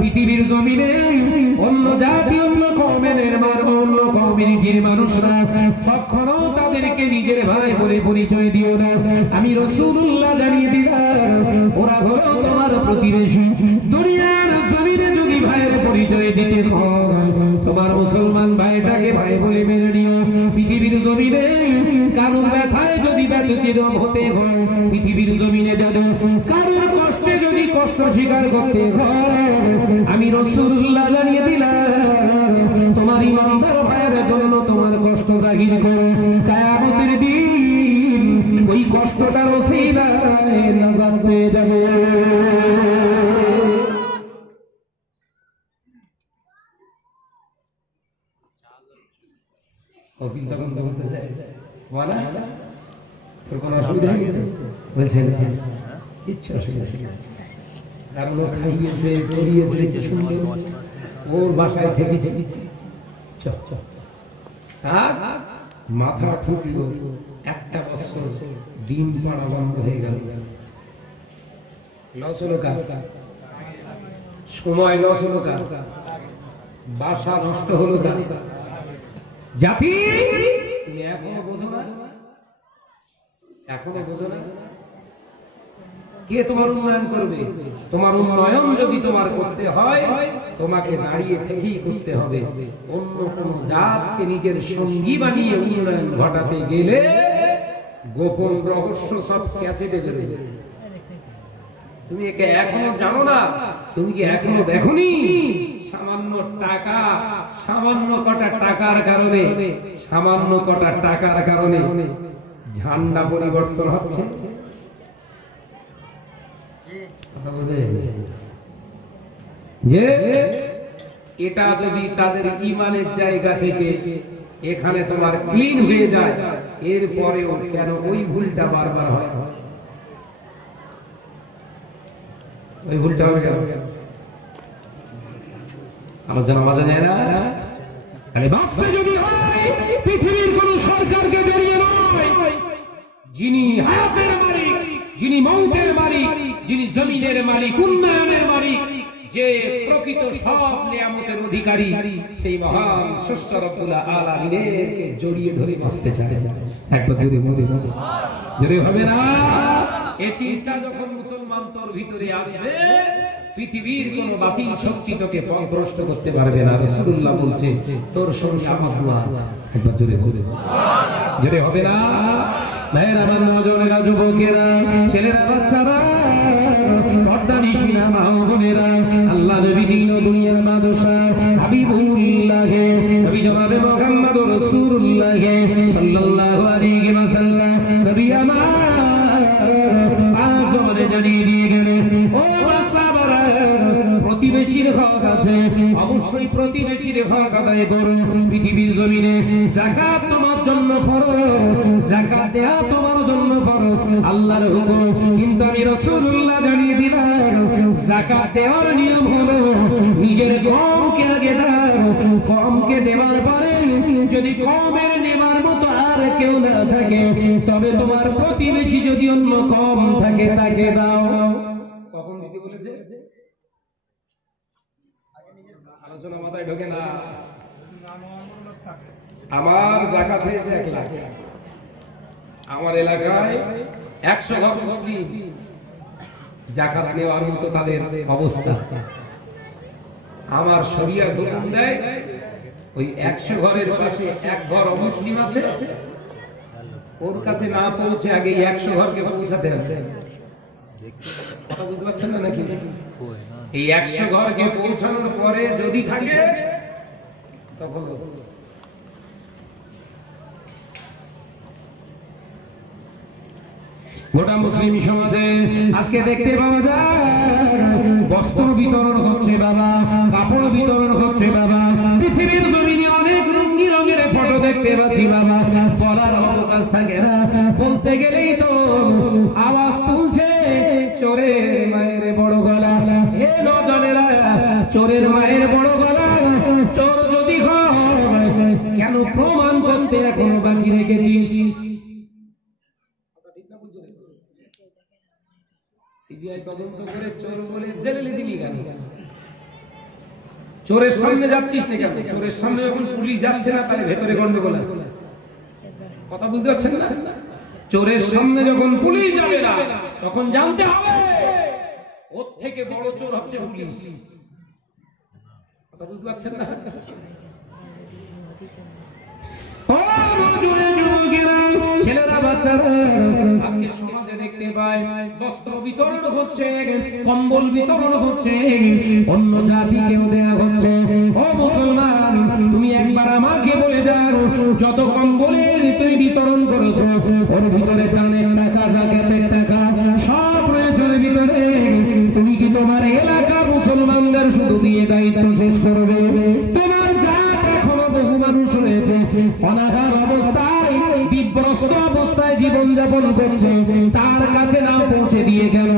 পৃথিবীর জমিনে অন্য জাতি, অন্য কওমের অন্য কমিউনিটির মানুষরা কখনো তাদেরকে নিজের ভাই বলে পরিচয় দিও না। আমি রাসূলুল্লাহ জানিয়ে দিলাম, ওরা হলো তোমার প্রতিবেশী। দুনিয়ার জমিনে যদি ভাইয়ের পরিচয় দিতে হয়, তোমার মুসলমান ভাইটাকে ভাই বলে মেনে নিও। পৃথিবীর জমিনে কারোর ব্যথায় যদি ব্যতীত হতে হয়, পৃথিবীর জমিনে যদি কারোর কষ্টে যদি কষ্ট স্বীকার করতে হয়, আমি রাসূলুল্লাহ জানিয়ে দিলাম, তোমার ইমানদার ভাইয়ের জন্য তোমার কষ্ট জাহির করো। কিয়ামতের দিন ওই কষ্টটার ওসিলায় নাজাত পেয়ে যাবে। অকিল তখন বলতে যায়, বলা তোর কোনো অসুবিধা নেই? বলছেন কিচ্ছু অসুবিধা নেই। এমন খাইয়েছে, করিয়েছে, কি সুন্দর, ওর বাসায় থেকেছি। মাথা ঠুকল, একটা বছর ডিম পাড়া বন্ধ হয়ে গেল। লস হলো কার? সময় লস হলো কার? বাসা নষ্ট হলো কার? জাতি তুমি এখনো বোঝো না? এখনো বোঝো না? কে তোমার উন্নয়ন করবে? তোমার উন্নয়ন যদি তোমার করতে হয়, তোমাকে দাঁড়িয়ে থেকেই করতে হবে। অন্য কোন জাতকে নিজের সঙ্গী বানিয়ে উন্নয়ন ঘটাতে গেলে গোপন রহস্য সব ক্যাসেটে বেরোবে। তুমি একে এখনো জানো না? তুমি কি এখনো দেখোনি? সামান্য টাকা, সামান্য কটা টাকার কারণে, সামান্য কটা টাকার কারণে ঝান্ডা পরিবর্তন হচ্ছে। যে এটা যদি তাদের ঈমানের জায়গা থেকে এখানে তোমার ক্লিন হয়ে যায়, এরপরেও কেন ওই ভুলটা বারবার হয়? ওই ভুলটা হবে কেন? আলোচনা মাঝে যায় না। বাঁচতে যদি হয়, পৃথিবীর কোন সরকারকে জড়িয়ে নয়, যিনি হায়াতের মালিক, যিনি মৌতের মালিক, যিনি জমিনের মালিক, উন্নয়নের মালিক, যে প্রকৃত সব নিয়ামতের অধিকারী, সেই মহান স্রষ্টা রব্বুল আলামিনকে জড়িয়ে ধরে বাঁচতে চায়। একবার জোরে বলে, জোরে হবে না? এই চিন্তা যখন মুসলমান তোর ভিতরে আসবে, পৃথিবীর কোন বাতিল শক্তি তোকে পথভ্রষ্ট করতে পারবে না। রাসূলুল্লাহ বলছে, তোর সঙ্গে আমার দোয়া আছে। একবার জোরে বলে, জোরে হবে না? ভাইয়েরা, আমার নজনেরা, যুবকেরা, ছেলেরা, বাচ্চারা, পর্দানিশিনা মা বোনেরা, আল্লাহ নবী দিন ও দুনিয়ার বাদশা হাবিবুল্লাহ নবী জনাবে মুহাম্মদুর রাসূলুল্লাহ সাল্লাল্লাহু আলাইহি ওয়াসাল্লাম নবী আমার আজ আমাদের জানিয়ে দিয়ে গেলেন, ও সাহাবারা, প্রতিবেশীর হক আছে, অবশ্যই প্রতিবেশীর হক আদায় করো। পৃথিবীর জমিনে যাকাত তোমার জন্য ফরজ, যাকাত দেয়া তোমার জন্য ফরজ, আল্লাহর হুকুম। কিন্তু আমি রাসূলুল্লাহ জানিয়ে দিলাম, যাকাত দেওয়ার নিয়ম হলো নিজের কমকে আগে দাও। কমকে দেওয়ার পরে যদি কমের নেবার মতো আর কেউ না থাকে, তবে তোমার প্রতিবেশী যদি অন্য কম থাকে তাকে দাও। কখন দিতে বলেছে? আলোচনা মাথায় ঢোকে না। আমার যাকাত হয়েছে 1 লাখ, আমার এলাকায় 100 ঘর মুসলিম, যাকাত নেওয়ার মতো তাদের অবস্থা। আমার শরিয়া হুকুম দেয়, ওই 100 ঘরের পাশে 1 ঘর অমুসলিম আছে, ওর কাছে না পৌঁছে আগে 100 ঘরকে পৌঁছাতে হবে। কথা বুঝতে পারছেন না নাকি? এই 100 ঘরকে পৌঁছানোর পরে যদি থাকে, তখন গোটা মুসলিম সমাজে আজকে দেখতে পাওয়া যায়, বস্ত্র বিতরণ হচ্ছে বাবা, কাপড় বিতরণ হচ্ছে বাবা, পৃথিবীর জমিনে অনেক রঙিন রঙের ফটো দেখতে পাচ্ছি বাবা। বলার অবকাশ থাকে না, বলতে গেলেই তো আওয়াজ তুলছে চোরের মায়ের বড় গলা। হে নজনেরা, চোরের মায়ের বড় গলা, প্রমাণ করতে এখনো বাকি রেখেছিস? সিবিআই তদন্ত করে চোর বলে জেলে দিলি কেন? চোরের সামনে যাচ্ছিস না কেন? চোরের সামনে যখন পুলিশ যাচ্ছে না তাহলে ভেতরে গন্ডগোল আছে। কথা বুঝতে পারছেন না? চোরের সামনে যখন পুলিশ যাবে না তখন জানতে হবে ওর থেকে বড় চোর হচ্ছে পুলিশ। কথা বুঝতে পারছেন না? ছেলেরা বাচ্চারা আজকে সমাজে দেখতে পায় বস্ত্র বিতরণ হচ্ছে, কম্বল বিতরণ হচ্ছে, অন্য জাতিকেও দেয়া হচ্ছে। ও মুসলমান, তুমি একবার আমাকে বলে যাও, যত কম্বলের তুমি বিতরণ করেছো ওর ভিতরে প্রাণের টাকা, জাকাতের টাকা সব রয়েছে ভিতরে, তুমি কি তোমার এলাকার মুসলমানদের শুধু দিয়ে দায়িত্ব শেষ করবে? তোমার জাত এখনো বহু মানুষ রয়েছে অনাহার অবস্থায়, বিভ্রষ্ট অবস্থায় জীবন যাপন করছে, তার কাছে না পৌঁছে দিয়ে গেল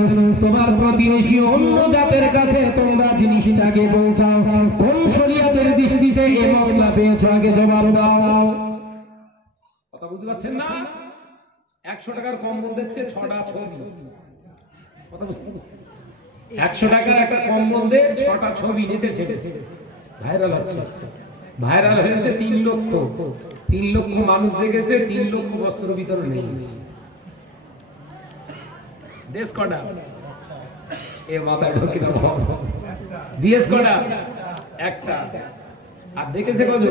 তোমার প্রতিবেশী অন্য জাতের কাছে তোমরা জিনিসটাকে পৌঁছাও। কোন শরীয়তের দৃষ্টিতে এ মামলা পেয়েছো আগে জবাব দাও। কথা বুঝতে পারছেন না? 100 টাকার কম্বল দিচ্ছে 6টা ছবি। কথা বুঝতে 100 টাকার একটা কম্বল দিয়ে 6টা ছবি নিতে ছেড়েছে, ভাইরাল হচ্ছে। ভাইরাল হয়েছে 3 লক্ষ। 3 লক্ষ মানুষ দেখেছে, 3 লক্ষ বস্ত্র বিতরণ নেই। দেশ কটা? এ মাথায় ঢোকে না বস। দিয়েস কটা? একটা। আর দেখেছে কত?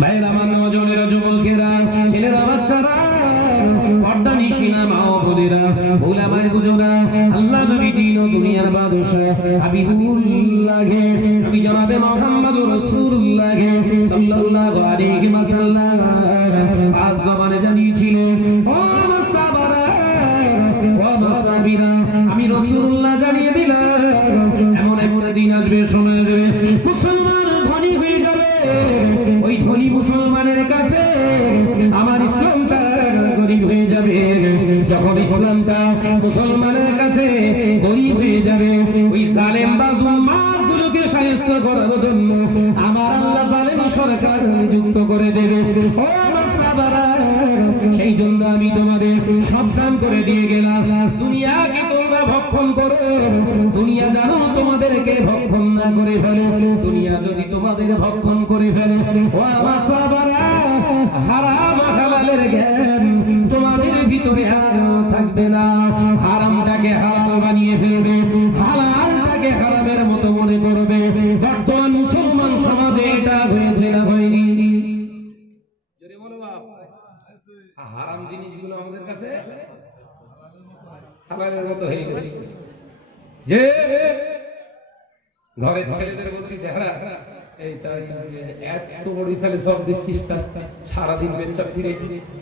ভাইরা, আমার নজরের যুবকেরা, ছেলেরা, বাচ্চারা, পর্দা নিশিনা মা ও বোনেরা, ওলামায়ে বুজুরা, আল্লাহ নবী দিন ও দুনিয়ার বাদশা হাবিবুল্লাহ নবী জনাবে মুহাম্মদুর রাসূলুল্লাহ সাল্লাল্লাহু আলাইহি ওয়াসাল্লাম আজ জবানে জানিয়েছিলেন, ও সাহাবারা, ও সাহাবীরা, আমি রাসূলুল্লাহ জানিয়ে দিলাম এমন একটা দিন আসবে, শোনা যাবে মুসলমান ধনী হয়ে যাবে। ওই ধনী মুসলমানের কাছে আমার ইসলামটা গরিব হয়ে যাবে। যখন ইসলামটা মুসলমানের কাছে গরিব হয়ে যাবে, ওই জালেম বা জুলমাতগুলোকে শায়েস্তা করার জন্য আমার আল্লাহ জালেম সরকার নিযুক্ত করে দেবে। ও সাহাবারা, সেই জন্য আমি তোমাদের সাবধান করে দিয়ে গেলাম, দুনিয়াকে তোমরা ভক্ষণ করো, দুনিয়া জানো তোমাদেরকে ভক্ষণ না করে ফেলে। দুনিয়া যদি তোমাদের ভক্ষণ করে ফেলে, ও আমার সাহাবারা, হারাম হালালের জ্ঞান তোমাদের ভিতরে আর থাকবে না। হারামটাকে হালাল বানিয়ে ফেলবে, হালালটাকে হারামের মতো মনে করবে। বর্তমান মুসলমান সমাজে এটা হয়েছে না হয়নি? জোরে বলো বাপ। হারাম জিনিসগুলো আমাদের কাছে হালালের মতো হয়ে গেছে। যে ঘরের ছেলেদের প্রতি যারা এত বড় ইসালে সব দিচ্ছিস, সারাদিন বেচা ফিরে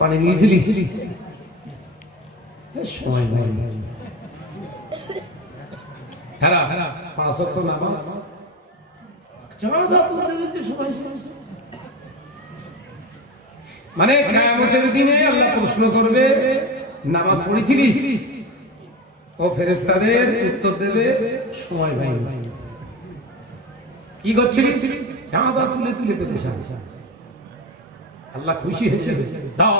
পানি নিয়েছিলিস, সময় নাই। হ্যাঁ, 5 ওয়াক্ত নামাজ মানে কিয়ামতের দিনে আল্লাহ প্রশ্ন করবে, নামাজ পড়েছিলিস? ও ফেরেশতাদের উত্তর দেবে, সময় ভাই কি করছিলিস? চাঁদা তুলে তুলে পেতেছেন। আল্লাহ খুশি হয়ে যাবে, দাও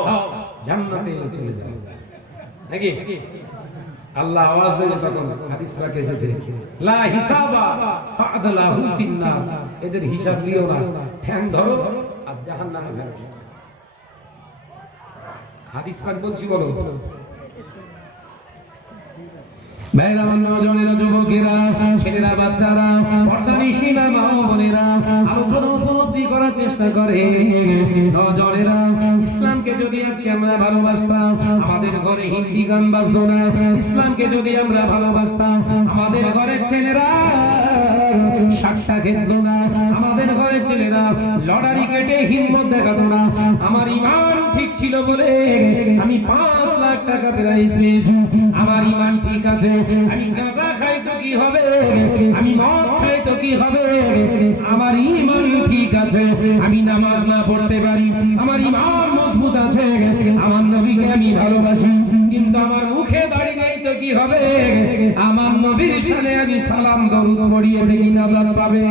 জান্নাতে চলে যাও নাকি? আল্লাহ আওয়াজ দেবে তখন, হাদিস পাকে এসেছে, লা হিসাবা ফাদলাহু ফিন্নার, এদের হিসাব নিও না, ঠ্যাং ধরো আর জাহান্নামে ফেলো। হাদিস পাক বলছি, বলো। ভাইরা, নজরের যুবকেরা, ছেলেরা, বাচ্চারা, পর্দা নিশিনা মা ও বোনেরা, আলোচনা উপলব্ধি করার চেষ্টা করে। নজরেরা, ইসলামকে যদি আজকে আমরা ভালোবাসতাম, আমাদের ঘরে হিন্দি গান বাজতো না। ইসলামকে যদি আমরা ভালোবাসতাম, আমাদের ঘরের ছেলেরা শাকটা খেত না, আমাদের ঘরের ছেলেরা লটারি কেটে হিম্মত দেখাতো না। আমার ইমান ঠিক ছিল বলে আমি 5 লাখ টাকা প্রাইজ পেয়েছি। আমার ইমান ঠিক আছে, আমি গাঁজা খাই তো কি হবে, আমি মদ খাই তো কি হবে, আমার ইমান ঠিক আছে। আমি নামাজ না পড়তে পারি, আমার ইমান মজবুত আছে, আমার নবীকে আমি ভালোবাসি, কিন্তু আমার মুখে দাড়ি নেই তো কি হবে, আমার নবীর শানে আমি সালাম দরুদ পড়িয়ে দেখি নাজাত পাবে।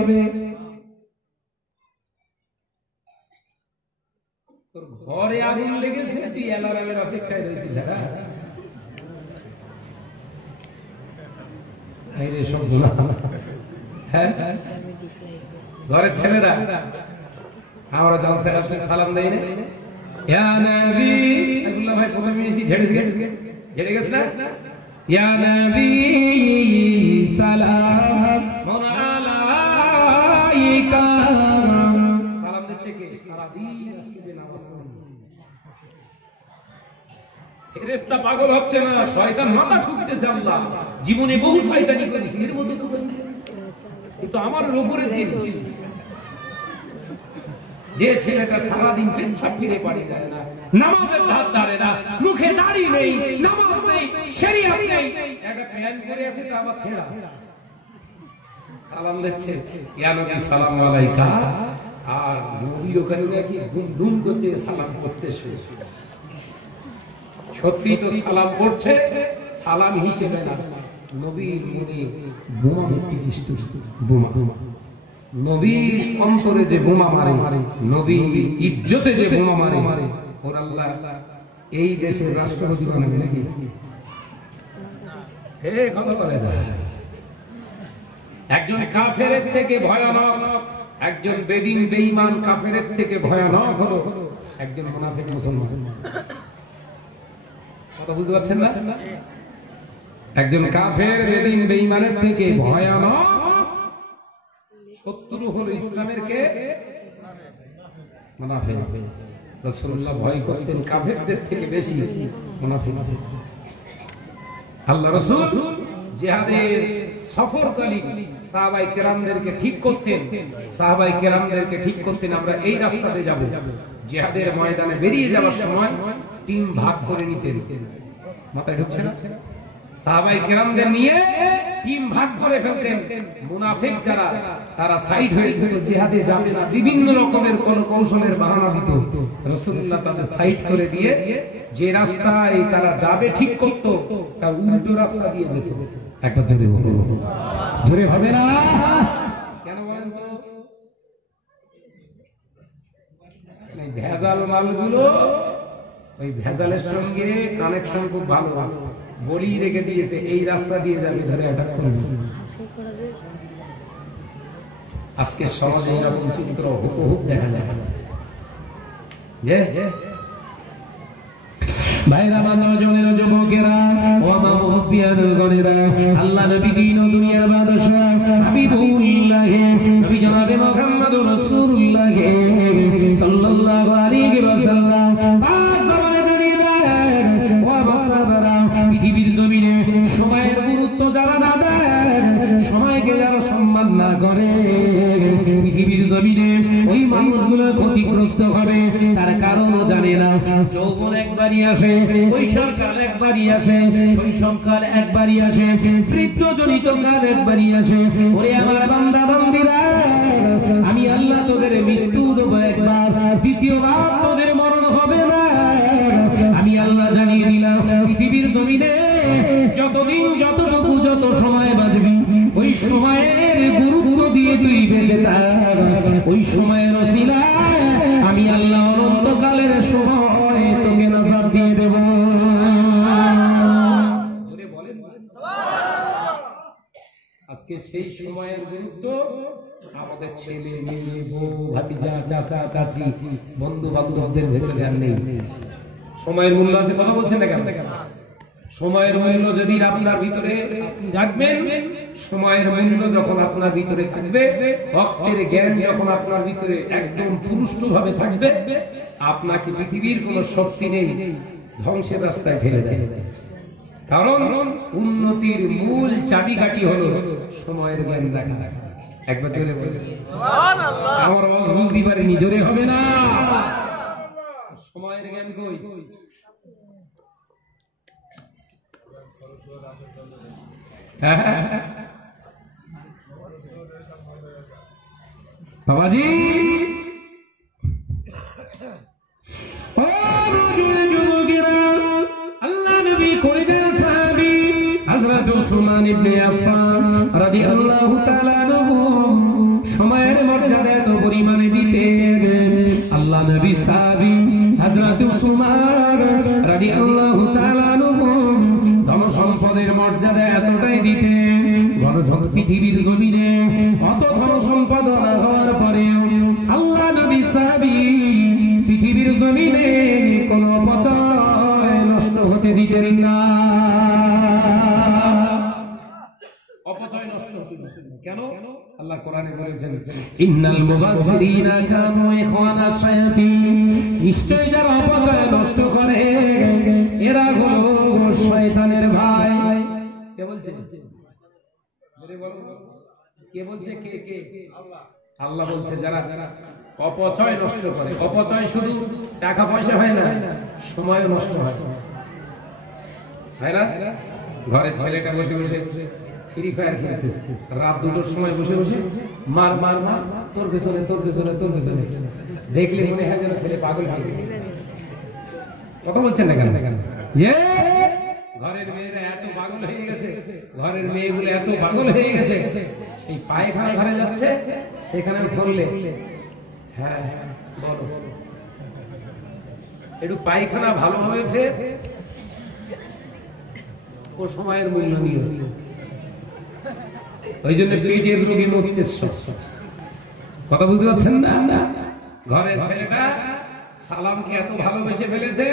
ঘরে আগুন লেগেছে, তুই অ্যালার্মের অপেক্ষায় রয়েছিস। হ্যাঁ, ঘরের ছেলেরা আমরা যখন সালাম দেয় না, ইয়া নবী সাইফুল্লাহ ভাই প্রথমে এসে ঝেড়ে গেছে না, ইয়া নবী সালাম আলাইকা, সালাম দিচ্ছে কে? সারাদিন আজকে যে নামাজ পড়ে ফেরেশতা পাগল হচ্ছে না, শয়তান মাথা ঠুকতেছে। আল্লাহ জীবনে বহু শয়তানি করেছি, এর মধ্যে তো আমার উপরের জিনিস। যে ছেলেটা সারাদিন পেছাব ফিরে পারে না, নামাজের ধার ধারে না, মুখে দাড়ি নেই, নামাজ নেই, শরীয়ত নেই, একটা প্যান্ট পরে আছে তা আবার ছেঁড়া, সালাম দিচ্ছে ইয়া নবী সালাম আলাইকা, আর নবীর ওখানে নাকি ধুম করতে সালাম করতে শুরু। সত্যি তো সালাম করছে, সালাম হিসেবে না, নবীর মনে বোমা ভর্তি চেষ্টা, বোমা নবীর অন্তরে যে বোমা মারে, নবীর ইজ্জতে যে বোমা মারে, ওর আল্লাহ এই দেশের রাষ্ট্রপতি বানাবে নাকি? হে কথা বলে না। একজন কাফেরের থেকে ভয়ানক, একজন বেদিন বেঈমান কাফেরের থেকে ভয়ানক হলো একজন মুনাফিক মুসলমান। কথা বুঝতে পারছেন না? একজন কাফের বেদিন বেঈমানের থেকে ভয়ানক শত্রু হলো ইসলামের কে? মুনাফিক। রাসূলুল্লাহ ভয় করতেন কাফেরদের থেকে বেশি মুনাফিক। আল্লাহ রাসূল জিহাদের সফরকালীন সাহাবায়ে কেরামদেরকে ঠিক করতেন, সাহাবায়ে কেরামদেরকে ঠিক করতেন আমরা এই রাস্তাতে যাব। জিহাদের ময়দানে বেরিয়ে যাওয়ার সময় তিন ভাগ করে নিতেন। মাথায় ঢুকছে না? সাহাবায়ে কেরামদের নিয়ে তিন ভাগ করে ফেলতেন। মুনাফিক যারা তারা সাইড হয়ে যেত, জিহাদে যাবে না, বিভিন্ন রকমের কোন কৌশলের বাহানা দিত। রাসূলুল্লাহ তাদের সাইড করে দিয়ে যে রাস্তায় তারা যাবে ঠিক করত, তার উল্টো রাস্তা দিয়ে যেত। একবার জোরে বলুন, জোরে হবে না? কেন বলেন তো? এই ভেজাল মালগুলো ওই ভেজালের সঙ্গে কানেকশন খুব ভালো, বলি রেখে দিয়েছে, এই রাস্তা দিয়ে যাবে, ধরে অ্যাটাক করবে। আজকে সমাজে এরকম চিত্র হুবহু দেখা যায়। ভাইরা, আমার নজনের যুবকেরা, ও মা মুরব্বিয়ান গণেরা, আল্লাহ নবী দিন ও দুনিয়ার বাদশা হাবিবুল্লাহ নবী জনাবে মুহাম্মদুর রাসূলুল্লাহ সাল্লাল্লাহু আলাইহি ওয়াসাল্লাম পাক জামানের ও মাসাবারা, পৃথিবীর জমিনে সময়ের গুরুত্ব যারা না দেন, সময়কে যারা সম্মান না করে, পৃথিবীর জমিনে ওই মানুষগুলো ক্ষতিগ্রস্ত হবে। তার কারণও জানে না। যৌবন একবারই আসে, কৈশোরকাল একবারই আসে, শৈশবকাল একবারই আসে, বৃদ্ধজনিত কাল একবারই আসে। ওরে আমার বান্দা বান্দীরা, আমি আল্লাহ তোদের মৃত্যু দেব একবার, দ্বিতীয়বার তোদের মরণ হবে না। আমি আল্লাহ জানিয়ে দিলাম, পৃথিবীর জমিনে যতদিন, যতটুকু, যত সময় বাঁচবি, ওই সময়ের গুরুত্ব দিয়ে তুই বেঁচে থাক। ওই সময়ের ওসিলায় আমি আল্লাহ অনন্তকালের সময় তোকে নাজাত দিয়ে দেব। আজকে সেই সময়ের গুরুত্ব আমাদের ছেলে মেয়ে, বউ, ভাতিজা, চাচা চাচি, বন্ধু বান্ধবদের ভেতরে আর নেই। সময়ের মূল্য আছে, কথা বলছেন না কেন? সময়ের মূল্য যদি আপনার ভিতরে রাখবেন, সময়ের মূল্য যখন আপনার ভিতরে থাকবে, ভক্তের জ্ঞান যখন আপনার ভিতরে একদম পুরুষ্টভাবে থাকবে, আপনাকে পৃথিবীর কোন শক্তি নেই ধ্বংসের রাস্তায় ঠেলে দেয়। কারণ উন্নতির মূল চাবিকাঠি হলো সময়ের জ্ঞান রাখা। একবার চলে বলে সুবহানাল্লাহ, আমার আওয়াজ বুঝতে পারিনি, জোরে হবে না? সময়ের জ্ঞান কই? বাবাজি, আল্লাহ নবী কলিজার সাহাবী হযরত উসমান ইবনে আফফান রাদিয়াল্লাহু তাআলা আনহু সময়ের মর্যাদা এত পরিমাণে দিতেন। আল্লাহ নবী সাহাবী হযরত এতটাই দিতেন, পৃথিবীর জমিনে অত ধন সম্পদ না হওয়ার পরেও আল্লাহ নবী সাহাবী পৃথিবীর জমিনে কোন অপচয় নষ্ট হতে দিতেন না। অপচয় নষ্ট হতে দিতেন না। কেন? আল্লাহ কোরআনে বলেছেন, ইন্নাল মুবাসসিরিনা কানু ইখওয়ানাশ শায়াতিন, নিশ্চয়ই যারা অপচয় নষ্ট করে এরা হলো শয়তানের ভাই। কে বলছে? বলে বলো, কে বলছে? কে? আল্লাহ। আল্লাহ বলছে যারা অপচয় নষ্ট করে। অপচয় শুধু টাকা পয়সা হয় না, সময়ও নষ্ট হয়, তাই না? ঘরের ছেলেটা বসে বসে ফ্রি ফায়ার খেলতেছে, রাত 2টোর সময় বসে বসে মার মার মার, তোর পেছনে তোর পেছনে তোর পেছনে, দেখলে মনে হয় যেন ছেলে পাগল হয়ে গেছে। কথা বলছেন না কেন? যে ঘরের মেয়েরা এত পাগল হয়ে গেছে, ঘরের মেয়েগুলো এত পাগল হয়ে গেছে, সেই পায়খানা ঘরে যাচ্ছে, সেখানে ধরলে হ্যাঁ বলো একটু পায়খানা ভালোভাবে ফের, ও সময়ের মূল্য নিয়ে। ওই জন্য পেটের রোগী মরতেছ। কথা বুঝতে পারছেন না? ঘরের ছেলেটা সালামকে এত ভালোবেসে ফেলেছে,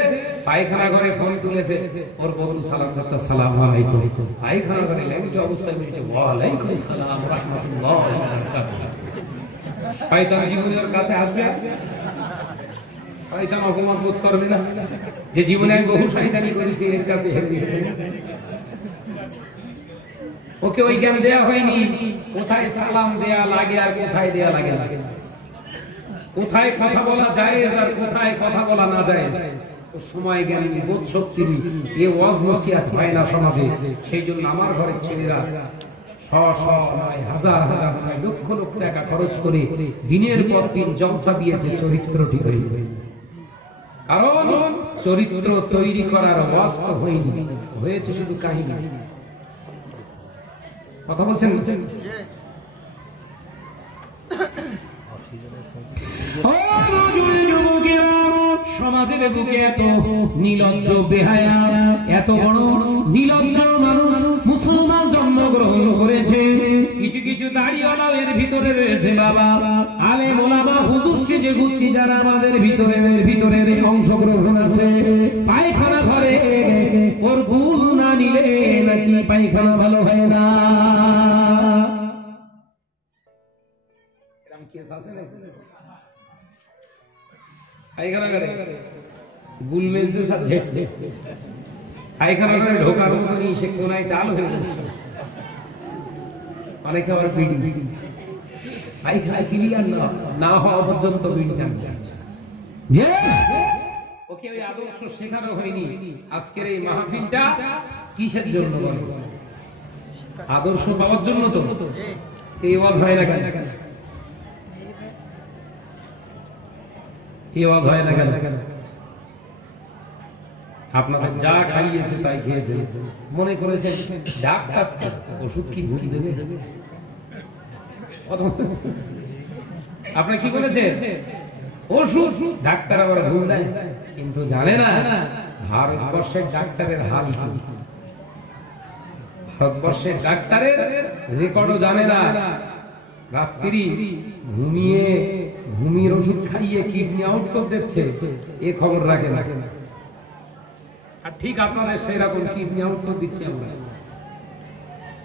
পায়খানা ঘরে ফোন তুলেছে, ওর বন্ধু সালাম দিচ্ছে, আসসালামু আলাইকুম। পায়খানা ঘরে ল্যাংটি অবস্থায় বলছে, ওয়া আলাইকুম আসসালাম ওয়া রাহমাতুল্লাহি ওয়া বারাকাতুহু। শয়তান জীবনের কাছে আসবে, শয়তান অপমান বোধ করবে না যে জীবনে আমি বহু শয়তানি করেছি, এর কাছে হেরে গেছে। ওকে ওই জ্ঞান দেয়া হয়নি কোথায় সালাম দেয়া লাগে আর কোথায় দেয়া লাগে না, কোথায় কথা বলা জায়েজ আর কোথায় কথা বলা না জায়েজ। ও সময় জ্ঞান বোধ শক্তি এ ওয়াজ নসিহত হয় না সমাজে। সেই জন্য আমার ঘরের ছেলেরা হাজার হাজার লক্ষ লক্ষ টাকা খরচ করে দিনের পর দিন জলসা দিয়েছে চরিত্র ঠিক হয়নি। কারণ চরিত্র তৈরি করার ওয়াজ তো হয়নি, হয়েছে শুধু কাহিনী। কথা বলছেন? সমাজের বুকে এত নির্লজ্জ বেহায়া, এত বড় নির্লজ্জ মানুষ মুসলমান জন্মগ্রহণ করেছে। কিছু কিছু দাড়িওয়ালা এর ভিতরে রয়েছে বাবা, আলেম ওলামা হুজুর সেজে ঘুরছি যারা আমাদের ভিতরের অংশগ্রহণ আছে। পায়খানা ঘরে ওর ভুল না নিলে নাকি পায়খানা ভালো হয় না। পায়খানা ঘরে গুল মেজদের সাথে পায়খানা ঘরে ঢোকার মতনই সে কোনায় টাল হয়ে গেছে। অনেকে আবার বিড়ি, পায়খানা ক্লিয়ার না হওয়া পর্যন্ত বিড়ি থাকছে। ওকে ওই আদর্শ শেখানো হয়নি। আজকের এই মাহফিলটা কিসের জন্য বলো? আদর্শ পাওয়ার জন্য তো। এই ওয়াজ হয় না কেন? এই ওয়াজ হয় না কেন? আপনাদের যা খাইয়েছে তাই খেয়েছে, মনে করেছেন ডাক্তার ওষুধ কি ভুল দেবে? আপনি কি বলেছেন? ওষুধ ডাক্তার আবার ভুল দেয়, কিন্তু জানে না ভারতবর্ষের ডাক্তারের হাল কি। ভারতবর্ষের ডাক্তারের রেকর্ডও জানে না। রাত্রি ঘুমিয়ে ওষুধ খাইয়ে কিডনি আউট করে দিচ্ছে, এ খবর রাখে না। আর ঠিক আপনাদের সেরকম কিডনি আউট করে দিচ্ছে আমরা।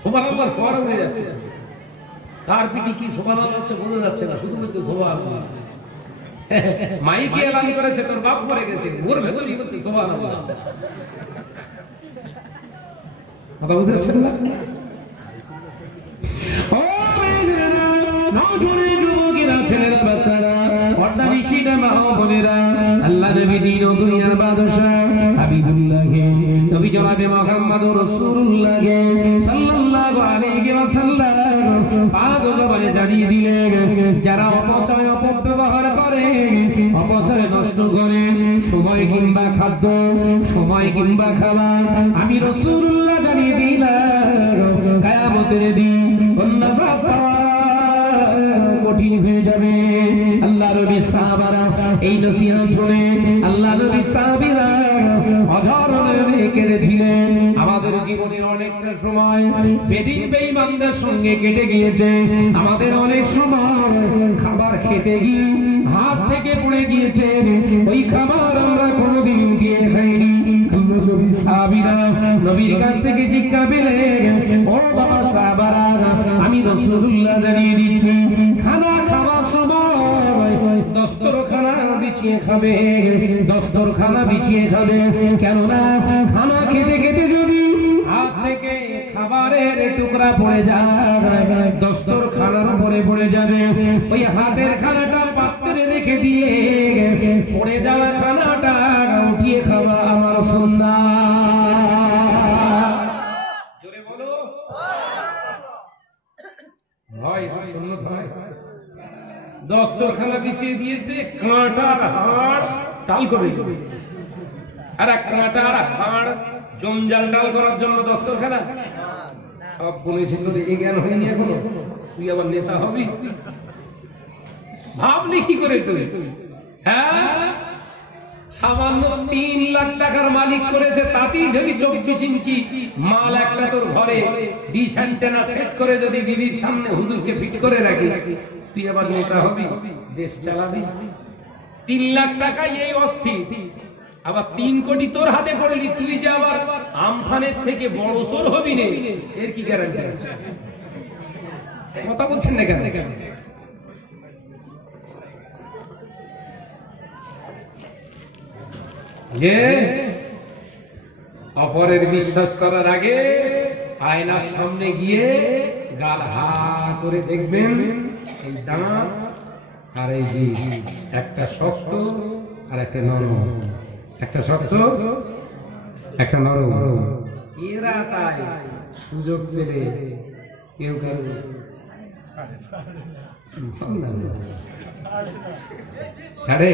সুবহানাল্লাহ ফরম হয়ে যাচ্ছে, কার পিটি কি সুবহানাল্লাহ হচ্ছে বোঝা যাচ্ছে না, শুধু বলতে সুবহানাল্লাহ। মাইকে এলান করেছে তোর বাপ মরে গেছে, ওর ভেতরই বলতে সুবহানাল্লাহ। কথা বুঝেছেন না? ও যুবকেরা, ছেলেরা, বাচ্চারা, পর্দা নিশিনা মা ও বোনেরা, আল্লাহ নবী দিন ও দুনিয়ার বাদশা হাবিবুল্লাহ নবী জনাবে মুহাম্মদুর রাসূলুল্লাহ সাল্লাল্লাহু আলাইহি ওয়াসাল্লাম পাক জবানে জানিয়ে দিলেন, যারা অপচয় অপব্যবহার করে, অপচয় নষ্ট করে, সময় কিংবা খাদ্য, সময় কিংবা খাবার, আমি রাসূলুল্লাহ জানিয়ে দিলাম কিয়ামতের দিন অন্যথা পাওয়া কঠিন হয়ে যাবে। আল্লাহ নবী সাহাবারা এই নসিহত শুনে আল্লাহ নবী সাহাবীরা অঝর নয়নে কেঁদেছিলেন। আমাদের জীবনের অনেকটা সময় বেদিন বেঈমানদের সঙ্গে কেটে গিয়েছে। আমাদের অনেক সময় খাবার খেতে গিয়ে হাত থেকে পড়ে গিয়েছে, ওই খাবার আমরা কোনোদিন দিয়ে খাইনি। নবী সাহাবীরা নবীর কাছ থেকে শিক্ষা পেলেন। ও বাবা সাহাবারা, আমি রাসূলুল্লাহ জানিয়ে দিচ্ছি, খানা খাওয়ার সময় দস্তরখানা বিছিয়ে খাবে, দস্তরখানা বিছিয়ে খাবে। কেননা খানা খেতে খেতে যদি হাত থেকে খাবারের টুকরা পড়ে যায়, দস্তরখানার উপরে পড়ে যাবে। ওই হাতের খানাটা পাত্রে রেখে দিয়ে পড়ে যাওয়া খানাটা উঠিয়ে খাওয়া আমার সুন্নাত। জোরে বলো ভাই, সুন্নাত হয়। দস্তরখানা বিছিয়ে দিয়েছে, কাঁটার হাড় টাল করে দেবে, আর কাঁটার হাড় জঞ্জাল টাল করার জন্য দস্তরখানা। সব বলেছে তোর এই জ্ঞান হয়নি এখনো, তুই আবার নেতা হবি? ভাবলি কি করে তুই? হ্যাঁ, সামান্য 3 লাখ টাকার মালিক করেছে, তাতেই যদি 24 ইঞ্চি মাল একটা তোর ঘরে ডিশ অ্যান্টেনা সেট করে যদি বিবির সামনে হুজুরকে ফিট করে রাখিস, তুই আবার নেতা হবি, দেশ চালাবি? 3 লাখ টাকায় এই অস্থির, আবার 3 কোটি তোর হাতে পড়লি, তুই যে আবার আমফানের থেকে বড় সোর হবি নে, এর কি গ্যারান্টি আছে? কথা বলছেন না কেন? যে অপরের বিশ্বাস করার আগে আয়নার সামনে গিয়ে গাল হা করে দেখবেন, এই দাঁত আর এই যে একটা শক্ত আর একটা নরম, একটা শক্ত একটা নরম। এরা তাই সুযোগ পেলে কেউ কেউ ছাড়ে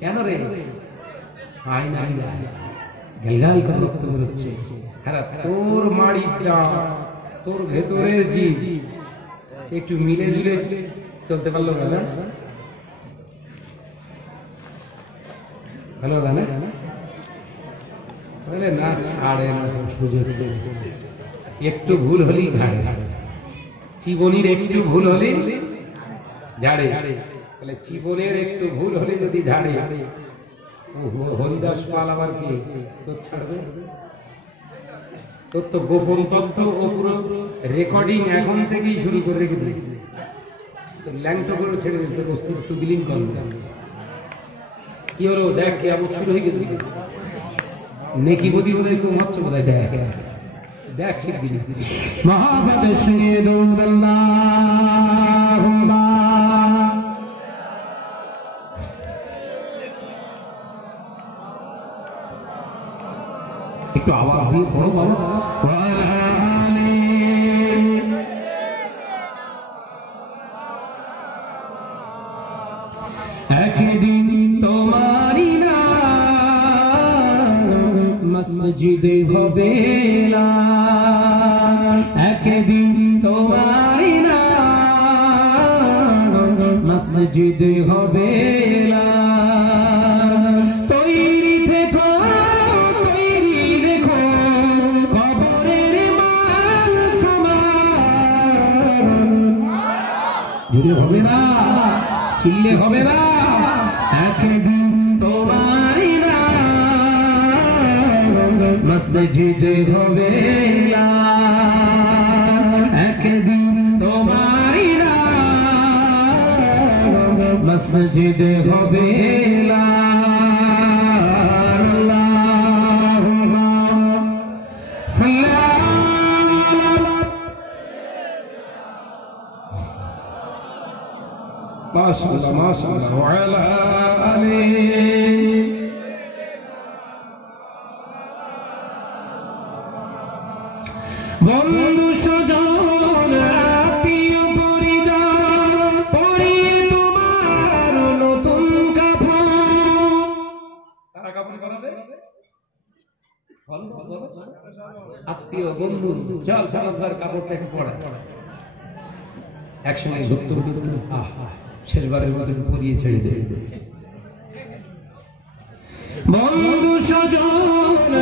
কেন রে? আয়না গেলগাল করে রক্ত বেরোচ্ছে। তোর মাড়িটা, তোর ভেতরের জীব একটু মিলে জুলে চলতে পারলো না? ভালো না? বলে না, ছাড়ে না সুযোগ, একটু ভুল হলেই ঝাড়ে। জীবনের একটু ভুল হলে ঝাড়ে। তাহলে জীবনের একটু ভুল হলে যদি ঝাড়ে, হরিদাস পাল আবার কি তোর ছাড়বে? তোর তো গোপন তথ্য ও পুরো রেকর্ডিং এখন থেকেই শুরু করে রেখে দিয়েছে। ল্যাংটো করে ছেড়ে দিতে অস্তিত্ব বিলীন করবে। কি হলো দেখ, কে আবার শুরু হয়ে গেছে। নেকি বদি বোধ হয় কম হচ্ছে, বোধ হয় দেখ দেখ শিখবি। মহাভারত শুনিয়ে একটু আওয়াজ দিয়ে পড়ো বাবা। একদিন তোমারি না মসজিদে হবে না, একদিন তোমারি না মসজিদে হবে না। তৈরি থেকো, তৈরি রেখো, খবরের মাল সামান। যদি হবে না, চিল্লে হবে না। একদিন তোমারি না মসজিদে হবে না, একদিন তোমারি না মসজিদে হবে না। মাশাআল্লাহ মাশাআল্লাহ ওয়া আলা আলিহি। বন্ধু স্বজন আত্মীয় পরিজন পরিয়ে তোমার নতুন কাপড়। কারা কাপড় পরাবে? আত্মীয় বন্ধু, চল চল কাপড়টাকে পরা, একসঙ্গে ঘুরতে ঘুরতে শেষবারের মতো পরিয়ে ছেড়ে দেয়। বন্ধু স্বজন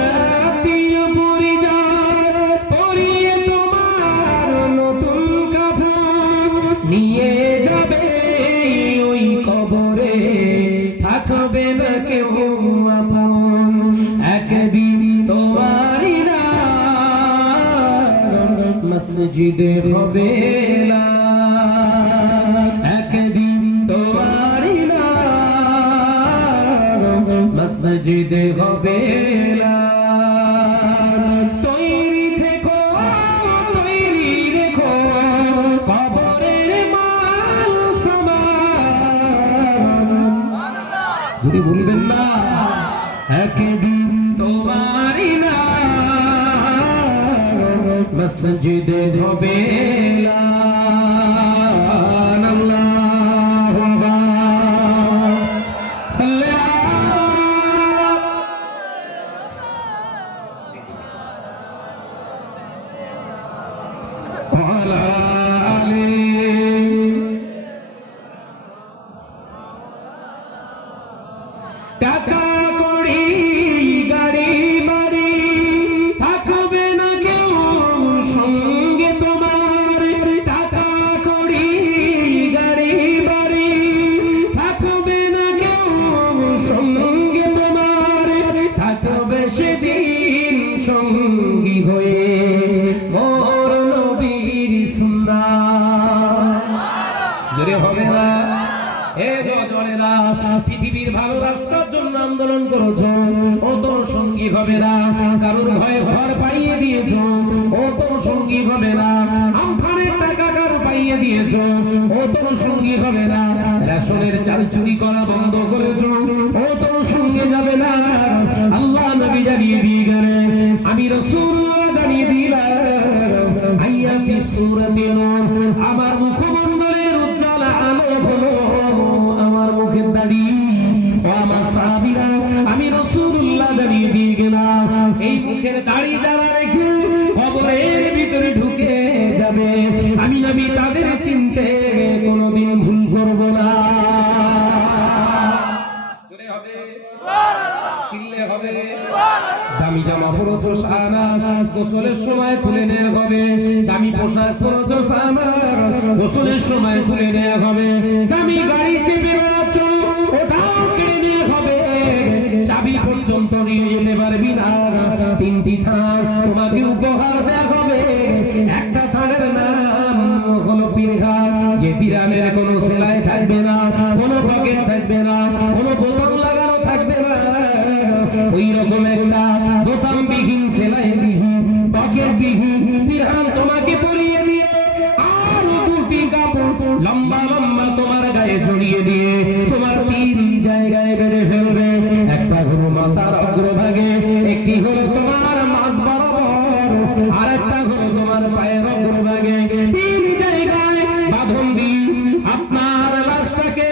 আত্মীয় পরিজন পরিয়ে তোমার নতুন কাপড় নিয়ে যাবে ওই কবরে, থাকবে না কেউ আপন। একদিন তোমারই না মসজিদে হবে না, একদিন তোমারই না মসজিদে হবে না। তৈরি থেকো তৈরি রেখো কবরের মাল সামান, যদি বলবেন না একদিন তোমারই না মসজিদে হবে না। আল্লাহুম্মা সাল্লি আলা আলি। টাকা কড়ি গাড়ি বাড়ি থাকবে না কেউ সঙ্গে তোমার, টাকা কড়ি গাড়ি বাড়ি থাকবে না কেউ সঙ্গে তোমার, থাকবে সেদিন সঙ্গী হয়ে মোর নবীর সুন্নাত। জোরে হবে না এ জনেরা, পৃথিবীর ভালো রাস্তার জন্য আন্দোলন করেছ, ও তোর সঙ্গী হবে না। কারোর ভয়ে ঘর পাইয়ে দিয়েছ, ও তোর সঙ্গী হবে না। আমফানের টাকা কার পাইয়ে দিয়েছ, ও তোর সঙ্গী হবে না। রেশনের চাল চুরি করা বন্ধ করেছ, ও তোর সঙ্গে যাবে না। আল্লাহ নবী জানিয়ে দিয়ে গেলেন, আমি রাসূলুল্লাহ জানিয়ে দিলাম, আইয়া ফি সূরাতিন নূর, আমার মুখমণ্ডলের উজ্জ্বল আলো হলো আমার মুখের দাড়ি। ও আমার সাহাবীরা, আমি রাসূলুল্লাহ জানিয়ে দিয়ে গেলাম, এই মুখের দাড়ি যারা রেখে কবরের ভিতরে ঢুকে যাবে, আমি নবী তাদের চিনতে কোনোদিন ভুল করব না। চিনলে হবে। দামি জামা পরেছ সানা, গোসলের সময় খুলে নেওয়া হবে। দামি পোশাক পরেছ সানা, গোসলের সময় খুলে নেওয়া হবে। দামি গাড়ি চেপে বেড়াচ্ছ, ওটাও কিনে নেওয়া হবে। চাবি পর্যন্ত নিয়ে যেতে পারবি না। তিনটি থান তোমাকে উপহার দেওয়া হবে। একটা থানের নাম হলো পীরঘাট, যে পিরানের কোনো সেলাই থাকবে না, কোনো পকেট থাকবে না, কোনো বোতাম লাগানো থাকবে না। ওই রকম একটা বোতামবিহীন সেলাইবিহীন পকেটবিহীন পিরান তোমাকে পরিয়ে দিয়ে আর দুটি কাপড় লম্বা লম্বা তোমার গায়ে জড়িয়ে দিয়ে তোমার তিন জায়গায় বেঁধে ফেলবে। একটা হলো মাথার অগ্রভাগে, একটি হলো তোমার মাঝ বরাবর, আর একটা হলো তোমার পায়ের অগ্রভাগে। তিন জায়গায় বাঁধন দিয়ে আপনার লাশটাকে,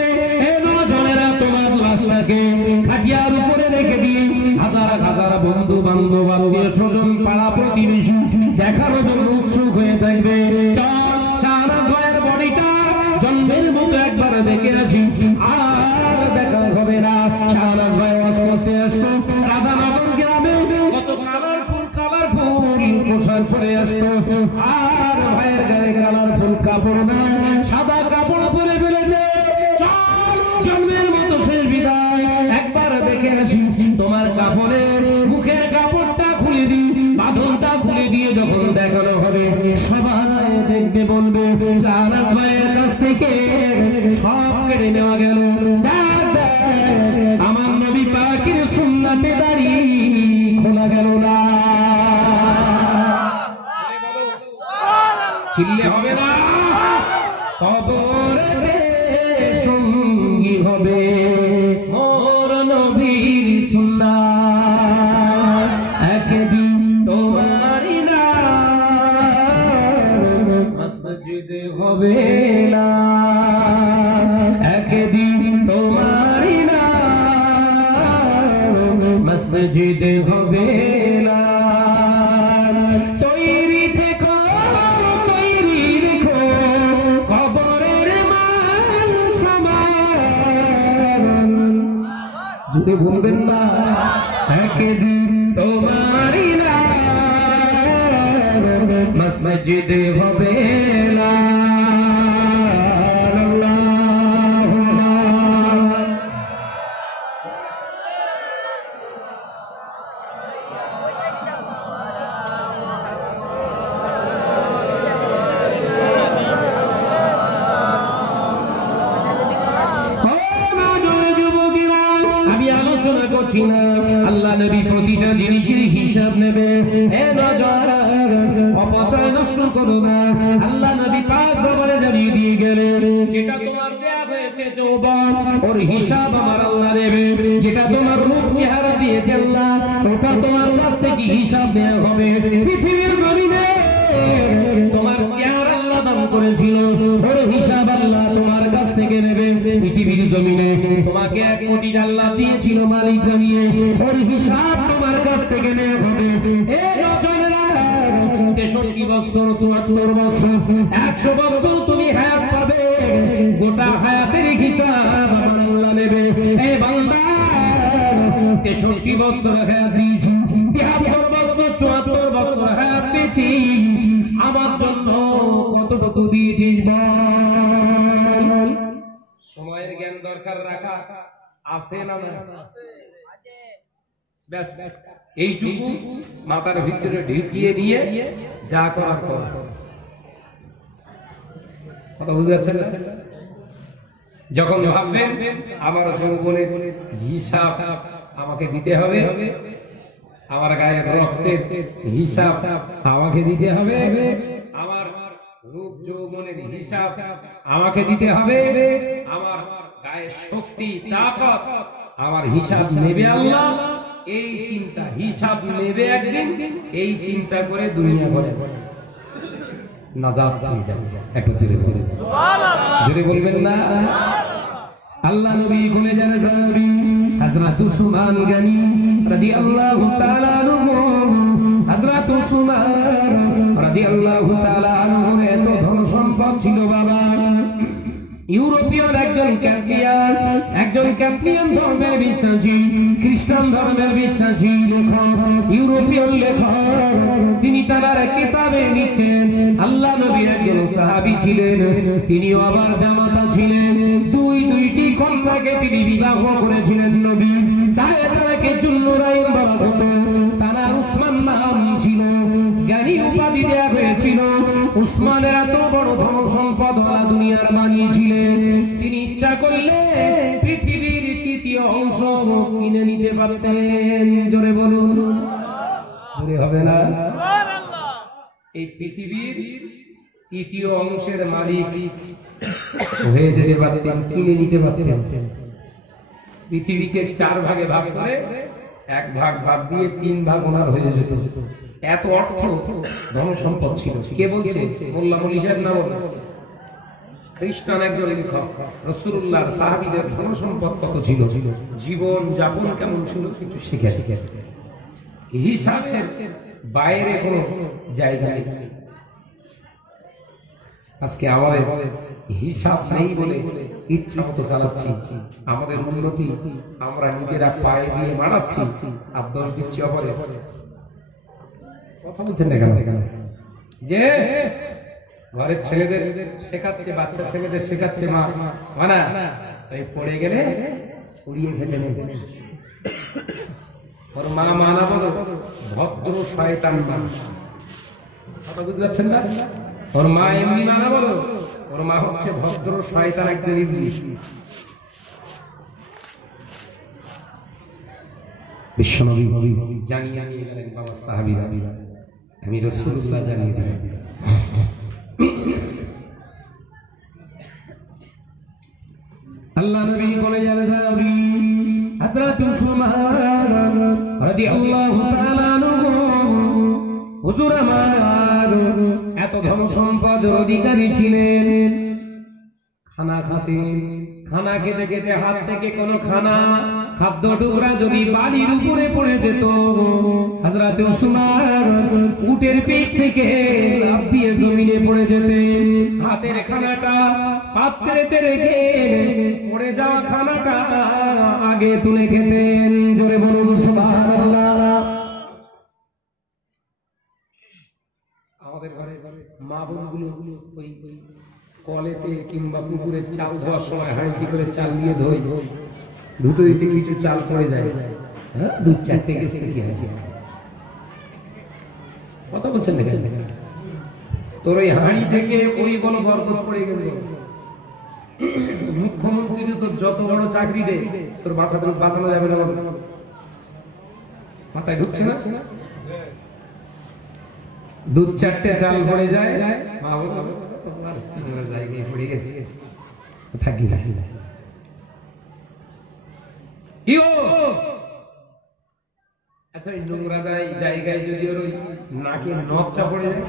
এ নজনেরা তোমার লাশটাকে খাটিয়ার উপরে রেখে দিয়ে হাজার হাজার বন্ধু বান্ধব আত্মীয় স্বজন পাড়া প্রতিবেশী দেখার জন্য উৎসুক হয়ে থাকবে। শাহনাজ ভাইয়ের বডিটা জন্মের মতো একবার দেখে আসি, আর দেখা হবে না। শাহনাজ ভাই ওয়াজ করতে আসতো রাধানগর গ্রামে, কত কালারফুল পোশাক পরে আসতো, আর ভাইয়ের গায়ে কালারফুল কাপড় না, সাদা কাপড় পরে ফেলেছে। জন্মের মতো শেষ বিদায়, একবার দেখে আসি। তোমার কাপড়ের মুখের কাপড়টা খুলে দিই, বাঁধনটা খুলে দিয়ে যখন দেখানো হবে সবাই দেখবে, বলবে শাহনাজ ভাইয়ের কাছ থেকে সব কেড়ে নেওয়া গেল। আমার নবী পাকের সুন্নাতে দাড়ি খোলা গেল না। চিল্লে হবে না। কবরে সঙ্গী হবে মোর নবীর সুন্নাত, একদিন তোমারই না মসজিদে হবে না, একদিন তোমারই না মসজিদে হবে না। তৈরি থেকো তৈরি রেখো কবরের মাল সামান। মসজিদ হবে না আল্লাহ নবী প্রতিটা জিনিসের হিসাব নেবে। অপচয় নষ্ট করো না। আল্লাহ নবী পাঁচ জবানে জানিয়ে দিয়ে গেলেন, যেটা তোমার দেয়া হয়েছে যৌবন, ওর হিসাব আমার আল্লাহ নেবে। যেটা তোমার রূপ চেহারা দিয়েছে আল্লাহ, ওটা তোমার কাছ থেকে হিসাব দেওয়া হবে। পৃথিবীর জমিনে তোমার চেহারা আল্লাহ দান করেছিল, ওর হিসাব আল্লাহ তোমার কাছ থেকে নেবে। পৃথিবীর জমিনে তোমাকে 1 কোটি আল্লাহ দিয়েছিল মালিক বানিয়ে, ওর হিসাব তোমার কাছ থেকে নেওয়া হবে। 63 বছর, 74 বছর, 100 বছর তুমি হায়াত পাবে, গোটা হায়াতের হিসাব আমার আল্লাহ নেবে। এ বান্দা, 63 বছর হায়াত দিয়েছি, 73 বছর, 74 বছর হায়াত পেয়েছি, আমার জন্য কতটুকু দিয়েছিস বল? সময়ের জ্ঞান দরকার রাখা আছে না? ব্যাস এইটুকু মাথার ভিতরে ঢুকিয়ে দিয়ে যা করার কর। কথা বুঝতে পারছেন না? যখন ভাববেন আমার যৌবনের হিসাব আমাকে দিতে হবে, আমার গায়ের রক্তের হিসাব আমাকে দিতে হবে, আমার রূপ যৌবনের হিসাব আমাকে দিতে হবে, আমার গায়ের শক্তি তাকত আমার হিসাব নেবে আল্লাহ, এই চিন্তা, হিসাব নেবে একদিন, এই চিন্তা করে দুনিয়া করে নাজাত পেয়ে যাবে। একটু জোরে বলবেন সুবহানাল্লাহ, জোরে বলবেন না? আল্লাহ নবী বলে যান, সাহাবী হযরত উসমান গনি রাদিয়াল্লাহু তাআলা আনহু, হযরত উসমান রাদিয়াল্লাহু তাআলা আনহু এত ধন সম্পদ ছিল বাবা। ইউরোপিয়ান একজন ক্যাথলিক ধর্মের বিশ্বাসী, খ্রিস্টান ধর্মের বিশ্বাসী লেখক, ইউরোপিয়ান লেখক, তিনি তার কিতাবে লিখছেন আল্লাহ নবীর একজন সাহাবী ছিলেন, তিনিও আবার জামাতা ছিলেন, দুইটি কন্যাকে তিনি বিবাহ করেছিলেন নবী। তাকে জুন্নুরাইন বলা হতো, তারা উসমান নাম ছিল, জ্ঞানী উপাধি দেওয়া হয়েছিল। উসমানের এত বড় ধন সম্পদ ওয়ালা দুনিয়ার বানিয়েছিলেন, তিনি ইচ্ছা করলে পৃথিবীর 3য় অংশ কিনে নিতে পারতেন। জোরে বলুন, জোরে হবে না? এই পৃথিবীর 3য় অংশের মালিক হয়ে যেতে পারতেন, কিনে নিতে পারতেন। পৃথিবীকে 4 ভাগে ভাগ করে 1 ভাগ বাদ দিয়ে 3 ভাগ ওনার হয়ে যেত। এত অর্থ ধন সম্পদ ছিল। কে বলছে? মোল্লা মলি সাহেব না বলে, খ্রিস্টান একজন লেখক। রাসূলুল্লাহর সাহাবীদের ধন সম্পদ কত ছিল, জীবন যাপন কেমন ছিল, কিন্তু শিখে হিসাবের বাইরে কোনো জায়গা নেই। আজকে আমাদের হিসাব নেই বলে ইচ্ছা মতো চালাচ্ছি, আমাদের উন্নতি আমরা নিজেরা পায়ে দিয়ে মানাচ্ছি, আর দল দিচ্ছি অপরে। কথা বলছেন না কেন? যে ঘরের ছেলেদের শেখাচ্ছে, বাচ্চা ছেলেদের শেখাচ্ছে মা মানা, তাই পড়ে গেলে উড়িয়ে খেতে নেই। ওর মা মানা বলো ভদ্র শয়তান মানুষ। কথা বুঝতে পারছেন না? ওর মা এমনি মানা বলো, ওর মা হচ্ছে ভদ্র শয়তান, একজন ইবলিস। বিশ্বনবী জানিয়ে নিয়ে গেলেন, বাবা সাহাবীরা, আমি রাসূলুল্লাহ জানিয়ে দিলাম। আল্লাহ নবী বলে যান, সাহাবী হযরত উসমান রাদিয়াল্লাহু তাআলা আনহু, হুজুর আমার এত ধন সম্পদের অধিকারী ছিলেন। খানা খেতে খেতে হাত থেকে কোনো খাদ্য টুকরা যদি বালির উপরে পড়ে যেত, হযরত উসমান উটের পেট থেকে লাফ দিয়ে জমিনে পড়ে যেতেন। হাতের খানাটা পাত্রেতে রেখে পড়ে যাওয়া খানাটা আগে তুলে খেতেন। জোরে বলুন সুবহানাল্লাহ। আমাদের ঘরে মা বোনগুলো ওই কলেতে কিংবা পুকুরের চাল ধোয়ার সময় হাঁড়ি করে চাল দিয়ে ধুতে দিতে কিছু চাল পড়ে যায়, হ্যাঁ 2-4টে গেছে কি হয়, কথা বলছেন না কেন? তোর ওই হাঁড়ি থেকে ওই বড় বরকত পড়ে গেল। মুখ্যমন্ত্রী তোর যত বড় চাকরি দে, তোর বাঁচানো যাবে না, মাথায় ঢুকছে না? 2-4টে চাল পড়ে যায়, মা বলে জায়গায় পড়ে গেছে, থাকি না আচ্ছা। ওই নোংরা জায়গায় যদি ওর ওই নাকের নখটা পড়ে যায়,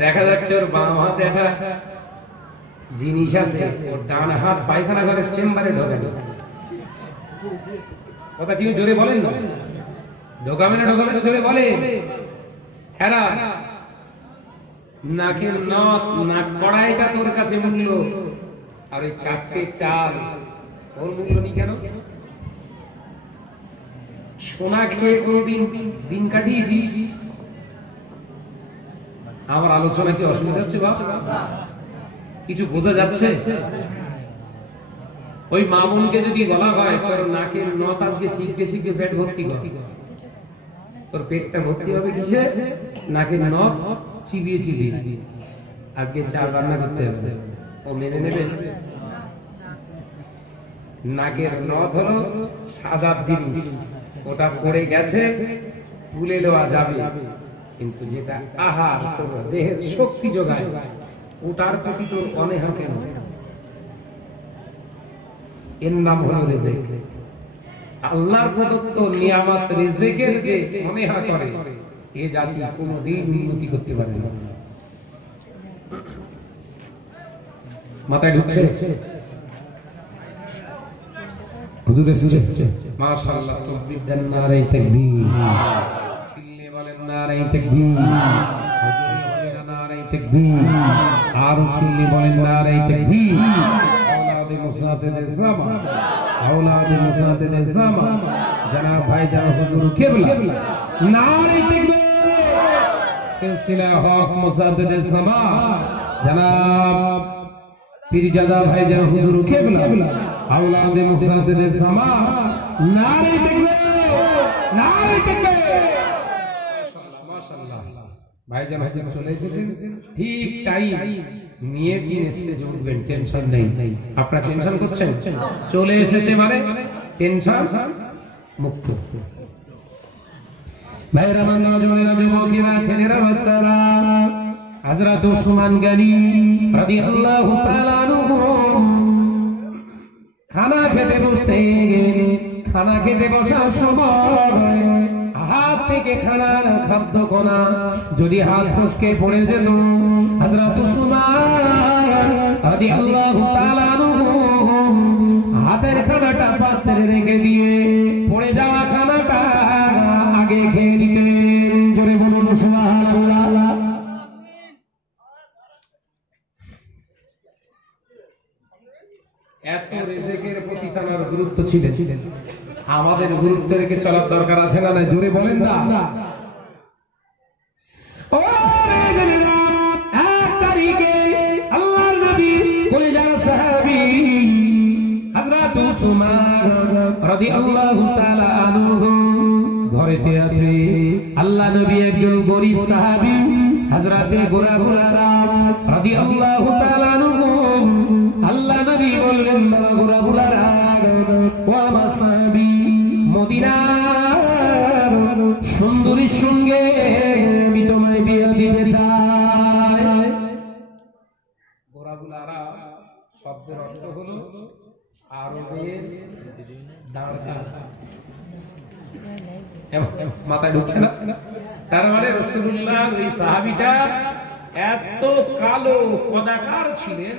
দেখা যাচ্ছে ওর বাম হাতে একটা জিনিস আছে, ওর ডান হাত পায়খানা ঘরের চেম্বারে ঢোকানো। কথা কি জোরে বলেন না? ঢোকাবে না জোরে বলে। হেরা নাকের নখ, নাক কড়াইটা তোর কাছে মূল্য, আর ওই 4টে চাল ওর মূল্য নেই কেন? সোনা খেয়ে কোনদিন দিন কাটিয়েছিস? আমার আলোচনা কি অসুবিধা হচ্ছে বাবা? কিছু বোঝা যাচ্ছে? ওই মা বোনকে যদি বলা হয় তোর নাকের নখ আজকে ছিটকে পেট ভর্তি কর, তোর পেটটা ভর্তি হবে কিসে? নাকের নখ চিবিয়ে আজকে চাল রান্না করতে হবে, ও মেনে নেবে? নাকের নখ হলো সাজার জিনিস, ওটা পড়ে গেছে, তুলে দেওয়া যাবে, কিন্তু যেটা আহার তোর দেহের শক্তি যোগায়, ওটার প্রতি তোর অনীহা কেন? এর নাম হলো রিজিক। আল্লাহর প্রদত্ত নিয়ামত রিজিকের যে অনীহা করে, এ জাতি কোনদিন উন্নতি করতে পারে না। মাথায় ঢুকছে? হুজুর এসেছে, মাশাআল্লাহ, তাকবীর দেন, নারে তাকবীর, চিল্লে বলেন নারে তাকবীর, হুজুর বলেন নারে তাকবীর, আর চিল্লে বলেন নারে তাকবীর। আওলাদে মুসাদ্দেদের জামা, আওলাদে মুসাদ্দেদের জামা, জনাব ভাইজান হুজুর কিবলা, নারে তাকবীর। সিলসিলা হক মুসাদ্দেদের জামা, জনাব পীরজাদা ভাইজান হুজুর কিবলা, আওলাদে মুসাদ্দেদের জামা, নারে তাকবীর, নারে তাকবীর। মাশাআল্লাহ, মাশাআল্লাহ। ভাইজান চলে এসেছেন ঠিক টাইম নিয়ে, তিন স্টেজে উঠবেন, টেনশন নেই। আপনারা টেনশন করছেন? চলে এসেছে মানে টেনশন মুক্ত। ভাইরা, নওজওয়ানেরা, যুবকেরা, ছেলেরা, বাচ্চারা, হযরত উসমান গনি রাদিয়াল্লাহু তাআলা আনহু খানা খেতে বসার সময় হাত থেকে খাদ্য কণা যদি হাত ফসকে পড়ে যেত, হযরত উসমান রাদিয়াল্লাহু তাআলা আনহু হাতের খানাটা পাত্রে রেখে দিয়ে পড়ে যাওয়া খানাটা আগে খেয়ে দিতেন। জোরে বলুন সুবহানাল্লাহ। এত রিজিকের প্রতি তার গুরুত্ব ছিল, আমাদের গুরুত্ব রেখে চলার দরকার আছে না? জোরে বলেন না। ও মেয়েরা, এক তারিখে আল্লাহর নবী কলিজার সাহাবী হযরত উসমান রাদিয়াল্লাহু তাআলা আনহু ঘরেতে আছে। আল্লাহ নবী একজন গরীব সাহাবী হযরত গোরাগুলারা রাদিয়াল্লাহু তাআলা আনহু, আল্লাহ নবী বললেন, গোরাগুলারা, ও আমার সাহাবী, মদিনার সুন্দরীর সঙ্গে আমি তোমায় বিয়ে দিতে চাই। গোরাগুলারা শব্দের অর্থ হলো আরবের দাঁড়া। মাথায় ঢুকছে না? তার মানে রাসূলুল্লাহ ওই সাহাবীটা এত কালো কদাকার ছিলেন